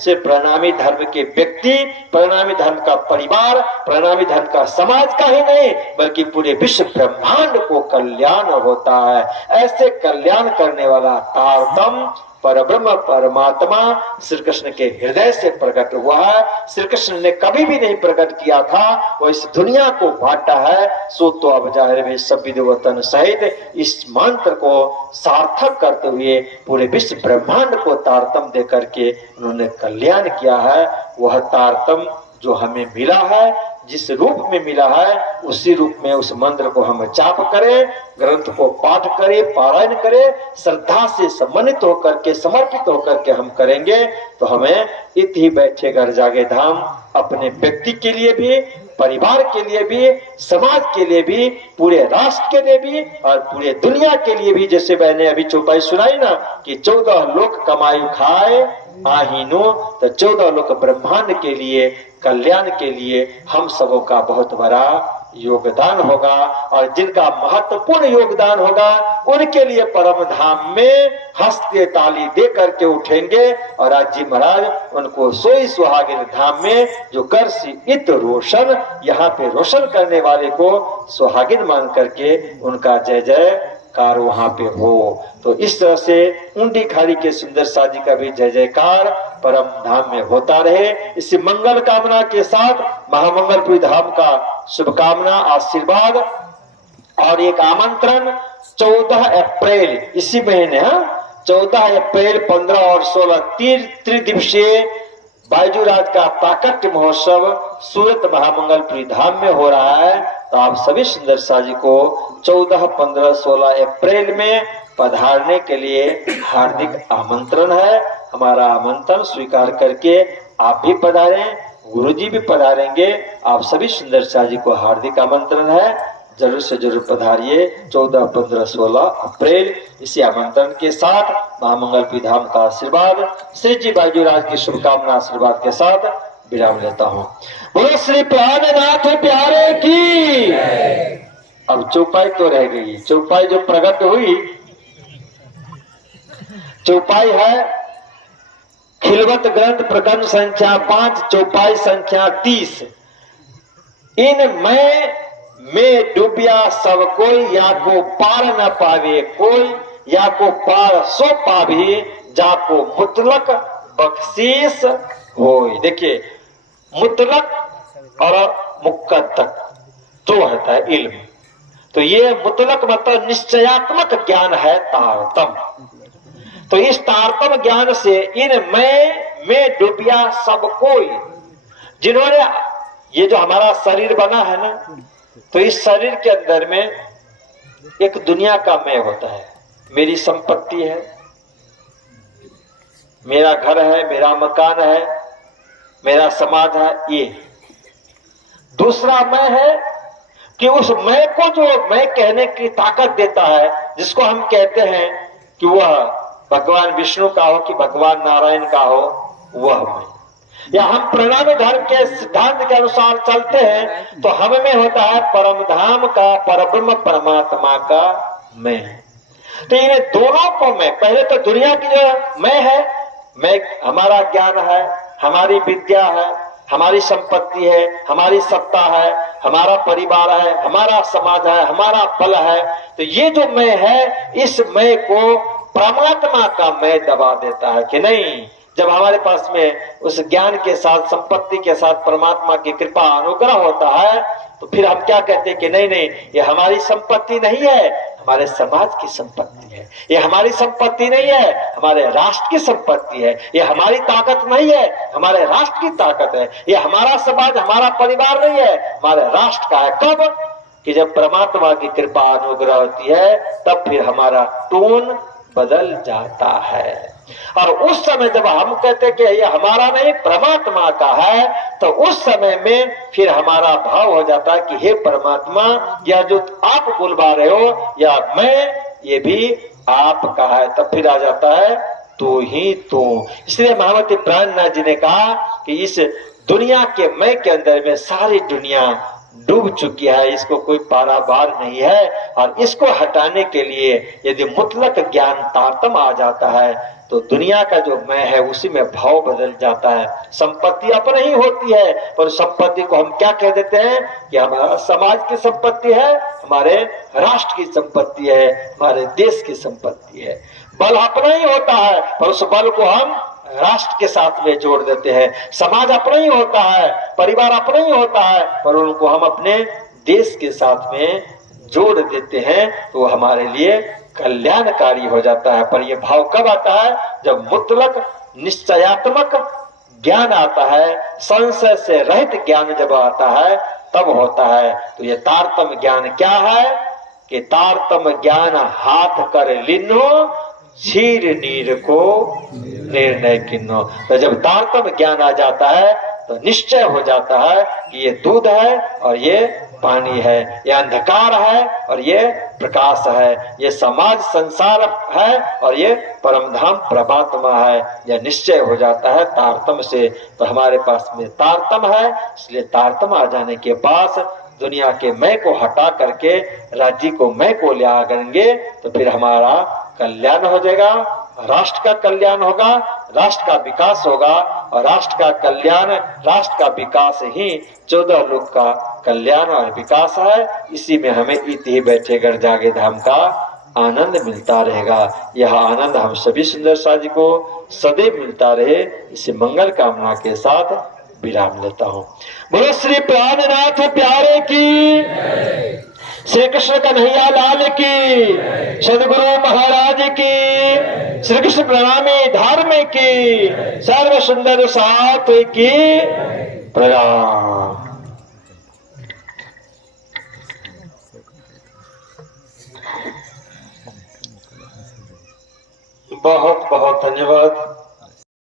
से प्रणामी धर्म के व्यक्ति, प्रणामी धर्म का परिवार, प्रणामी धर्म का समाज का ही नहीं बल्कि पूरे विश्व ब्रह्मांड को कल्याण होता है। ऐसे कल्याण करने वाला तारतम परब्रह्म परमात्मा श्री कृष्ण के हृदय से प्रकट हुआ है। श्री कृष्ण ने कभी भी नहीं प्रकट किया था, वो इस दुनिया को बांटा है। सो तो अब जाहिर में सब विद्वतन सहित इस मंत्र को सार्थक करते हुए पूरे विश्व ब्रह्मांड को तारतम दे करके उन्होंने कल्याण किया है। वह तारतम जो हमें मिला है, जिस रूप में मिला है, उसी रूप में उस मंत्र को हम जाप करें, ग्रंथ को पाठ करें, पारायण करें, श्रद्धा से सम्मानित होकर के, समर्पित होकर के हम करेंगे तो हमें इति बैठे घर जागे धाम अपने व्यक्ति के लिए भी, परिवार के लिए भी, समाज के लिए भी, पूरे राष्ट्र के लिए भी और पूरे दुनिया के लिए भी। जैसे मैंने अभी चौपाई सुनाई ना कि 14 लोक कमायु खाए आहीनो, तो 14 लोक ब्रह्मांड के लिए, कल्याण के लिए हम सबों का बहुत बड़ा योगदान होगा। और जिनका महत्वपूर्ण योगदान होगा उनके लिए परम धाम में हंसते ताली दे करके उठेंगे और आज जी महाराज उनको सोई सुहागिन धाम में जो कर सी इत रोशन, यहाँ पे रोशन करने वाले को सुहागिन मान करके उनका जय जयकार वहां पे हो। तो इस तरह से उंडी खाड़ी के सुंदर साजी का भी जय जयकार परम धाम में होता रहे। इसी मंगल कामना के साथ महामंगलपुरी धाम का शुभकामना, आशीर्वाद और एक आमंत्रण 14 अप्रैल इसी महीने, 14 अप्रैल 15 और 16 त्रिदिवसीय बायजूराज का प्राकट्य महोत्सव सूरत महामंगलपुरी धाम में हो रहा है। तो आप सभी सुंदर साजी को 14, 15, 16 अप्रैल में पधारने के लिए हार्दिक आमंत्रण है। हमारा आमंत्रण स्वीकार करके आप भी पधारें, गुरुजी भी पधारेंगे। आप सभी सुंदर साजी को हार्दिक आमंत्रण है, जरूर से जरूर पधारिए। 14, 15, 16 अप्रैल इसी आमंत्रण के साथ महामंगलपुरी धाम का आशीर्वाद, श्री जी बायजूराज की शुभकामना आशीर्वाद के साथ विराम लेता हूँ। बोलो श्री प्राणनाथ प्यारे की। अब चौपाई तो रह गई। चौपाई जो प्रकट हुई, चौपाई है खिलवत ग्रंथ प्रकरण संख्या 5, चौपाई संख्या 30। इन मैं डूबिया सब कोई, या को पार न पावे कोई, या को पार सो पावी, जाको मुतलक बख्शीश होय। देखिए मुतलक और मुक्तक जो होता है इल्म, तो ये मुतलक मतलब निश्चयात्मक ज्ञान है तारतम। तो इस तारतम ज्ञान से इन मैं डूबिया सब कोई, जिन्होंने ये जो हमारा शरीर बना है ना, तो इस शरीर के अंदर में एक दुनिया का मैं होता है। मेरी संपत्ति है, मेरा घर है, मेरा मकान है, मेरा समाज है। ये दूसरा मैं है कि उस मैं को जो मैं कहने की ताकत देता है, जिसको हम कहते हैं कि वह भगवान विष्णु का हो कि भगवान नारायण का हो, वह मैं। या हम प्रणामी धर्म के सिद्धांत के अनुसार चलते हैं तो हम में होता है परम धाम का, परब्रह्म परमात्मा का मैं। तो इन दोनों को मैं, पहले तो दुनिया की जो मैं है, मैं हमारा ज्ञान है, हमारी विद्या है, हमारी संपत्ति है, हमारी सत्ता है, हमारा परिवार है, हमारा समाज है, हमारा बल है। तो ये जो मैं है, इस मैं को परमात्मा का मैं दबा देता है कि नहीं। जब हमारे पास में उस ज्ञान के साथ, संपत्ति के साथ परमात्मा की कृपा अनुग्रह होता है, तो फिर हम क्या कहते हैं कि नहीं नहीं, ये हमारी संपत्ति नहीं है, हमारे समाज की संपत्ति है। ये हमारी संपत्ति नहीं है, हमारे राष्ट्र की संपत्ति है। ये हमारी ताकत नहीं है, हमारे राष्ट्र की ताकत है। ये हमारा समाज, हमारा परिवार नहीं है, हमारे राष्ट्र का है। कब? कि जब परमात्मा की कृपा अनुग्रह होती है, तब फिर हमारा टोन, बदल जाता है। और उस समय जब हम कहते कि ये हमारा नहीं परमात्मा का है, तो उस समय में फिर हमारा भाव हो जाता है कि हे परमात्मा, या जो आप बुलवा रहे हो या मैं, ये भी आपका है। तब फिर आ जाता है तू ही तू। इसलिए महामती प्राणनाथ जी ने कहा कि इस दुनिया के मैं के अंदर में सारी दुनिया डूब चुकी है, इसको कोई पारावार नहीं है। और इसको हटाने के लिए यदि मुतलक ज्ञान तारतम आ जाता है तो दुनिया का जो मैं है उसी में भाव बदल जाता है। संपत्ति अपने ही होती है, पर संपत्ति को हम क्या कह देते हैं कि हमारा समाज की संपत्ति है, हमारे राष्ट्र की संपत्ति है, हमारे देश की संपत्ति है। बल अपना ही होता है, पर उस बल को हम राष्ट्र के साथ में जोड़ देते हैं। समाज अपना ही होता है, परिवार अपना ही होता है, पर उनको हम अपने देश के साथ में जोड़ देते हैं, तो हमारे लिए कल्याणकारी हो जाता है। पर यह भाव कब आता है? जब मुतलक निश्चयात्मक ज्ञान आता है, संशय से रहित ज्ञान जब आता है तब होता है। तो ये तारतम ज्ञान क्या है कि तारतम ज्ञान हाथ कर लिनो, क्षीर नीर को निर्णय किन्नो। तो जब तारतम ज्ञान आ जाता है तो निश्चय हो जाता है कि ये दूध है और ये पानी है, ये अंधकार है और ये प्रकाश है, ये समाज संसार है और ये परमधाम परमात्मा है। यह निश्चय हो जाता है तारतम से। तो हमारे पास में तारतम है, इसलिए तारतम आ जाने के पास दुनिया के मैं को हटा करके राज्य को मैं को ले आएंगे, तो फिर हमारा कल्याण हो जाएगा, राष्ट्र का कल्याण होगा, राष्ट्र का विकास होगा। और राष्ट्र का कल्याण, राष्ट्र का विकास ही 14 लोक का कल्याण और विकास है। इसी में हमें इति बैठे घर जागे धाम का आनंद मिलता रहेगा। यह आनंद हम सभी सुंदर साजी को सदैव मिलता रहे, इसे मंगल कामना के साथ विराम लेता हूँ। बोलो श्री प्राणनाथ प्यारे की, श्री कृष्ण कन्हैया लाल की, सदगुरु महाराज की, श्री कृष्ण प्रणामी धर्म की, सर्व सुंदर साथ की प्रणाम। बहुत बहुत धन्यवाद।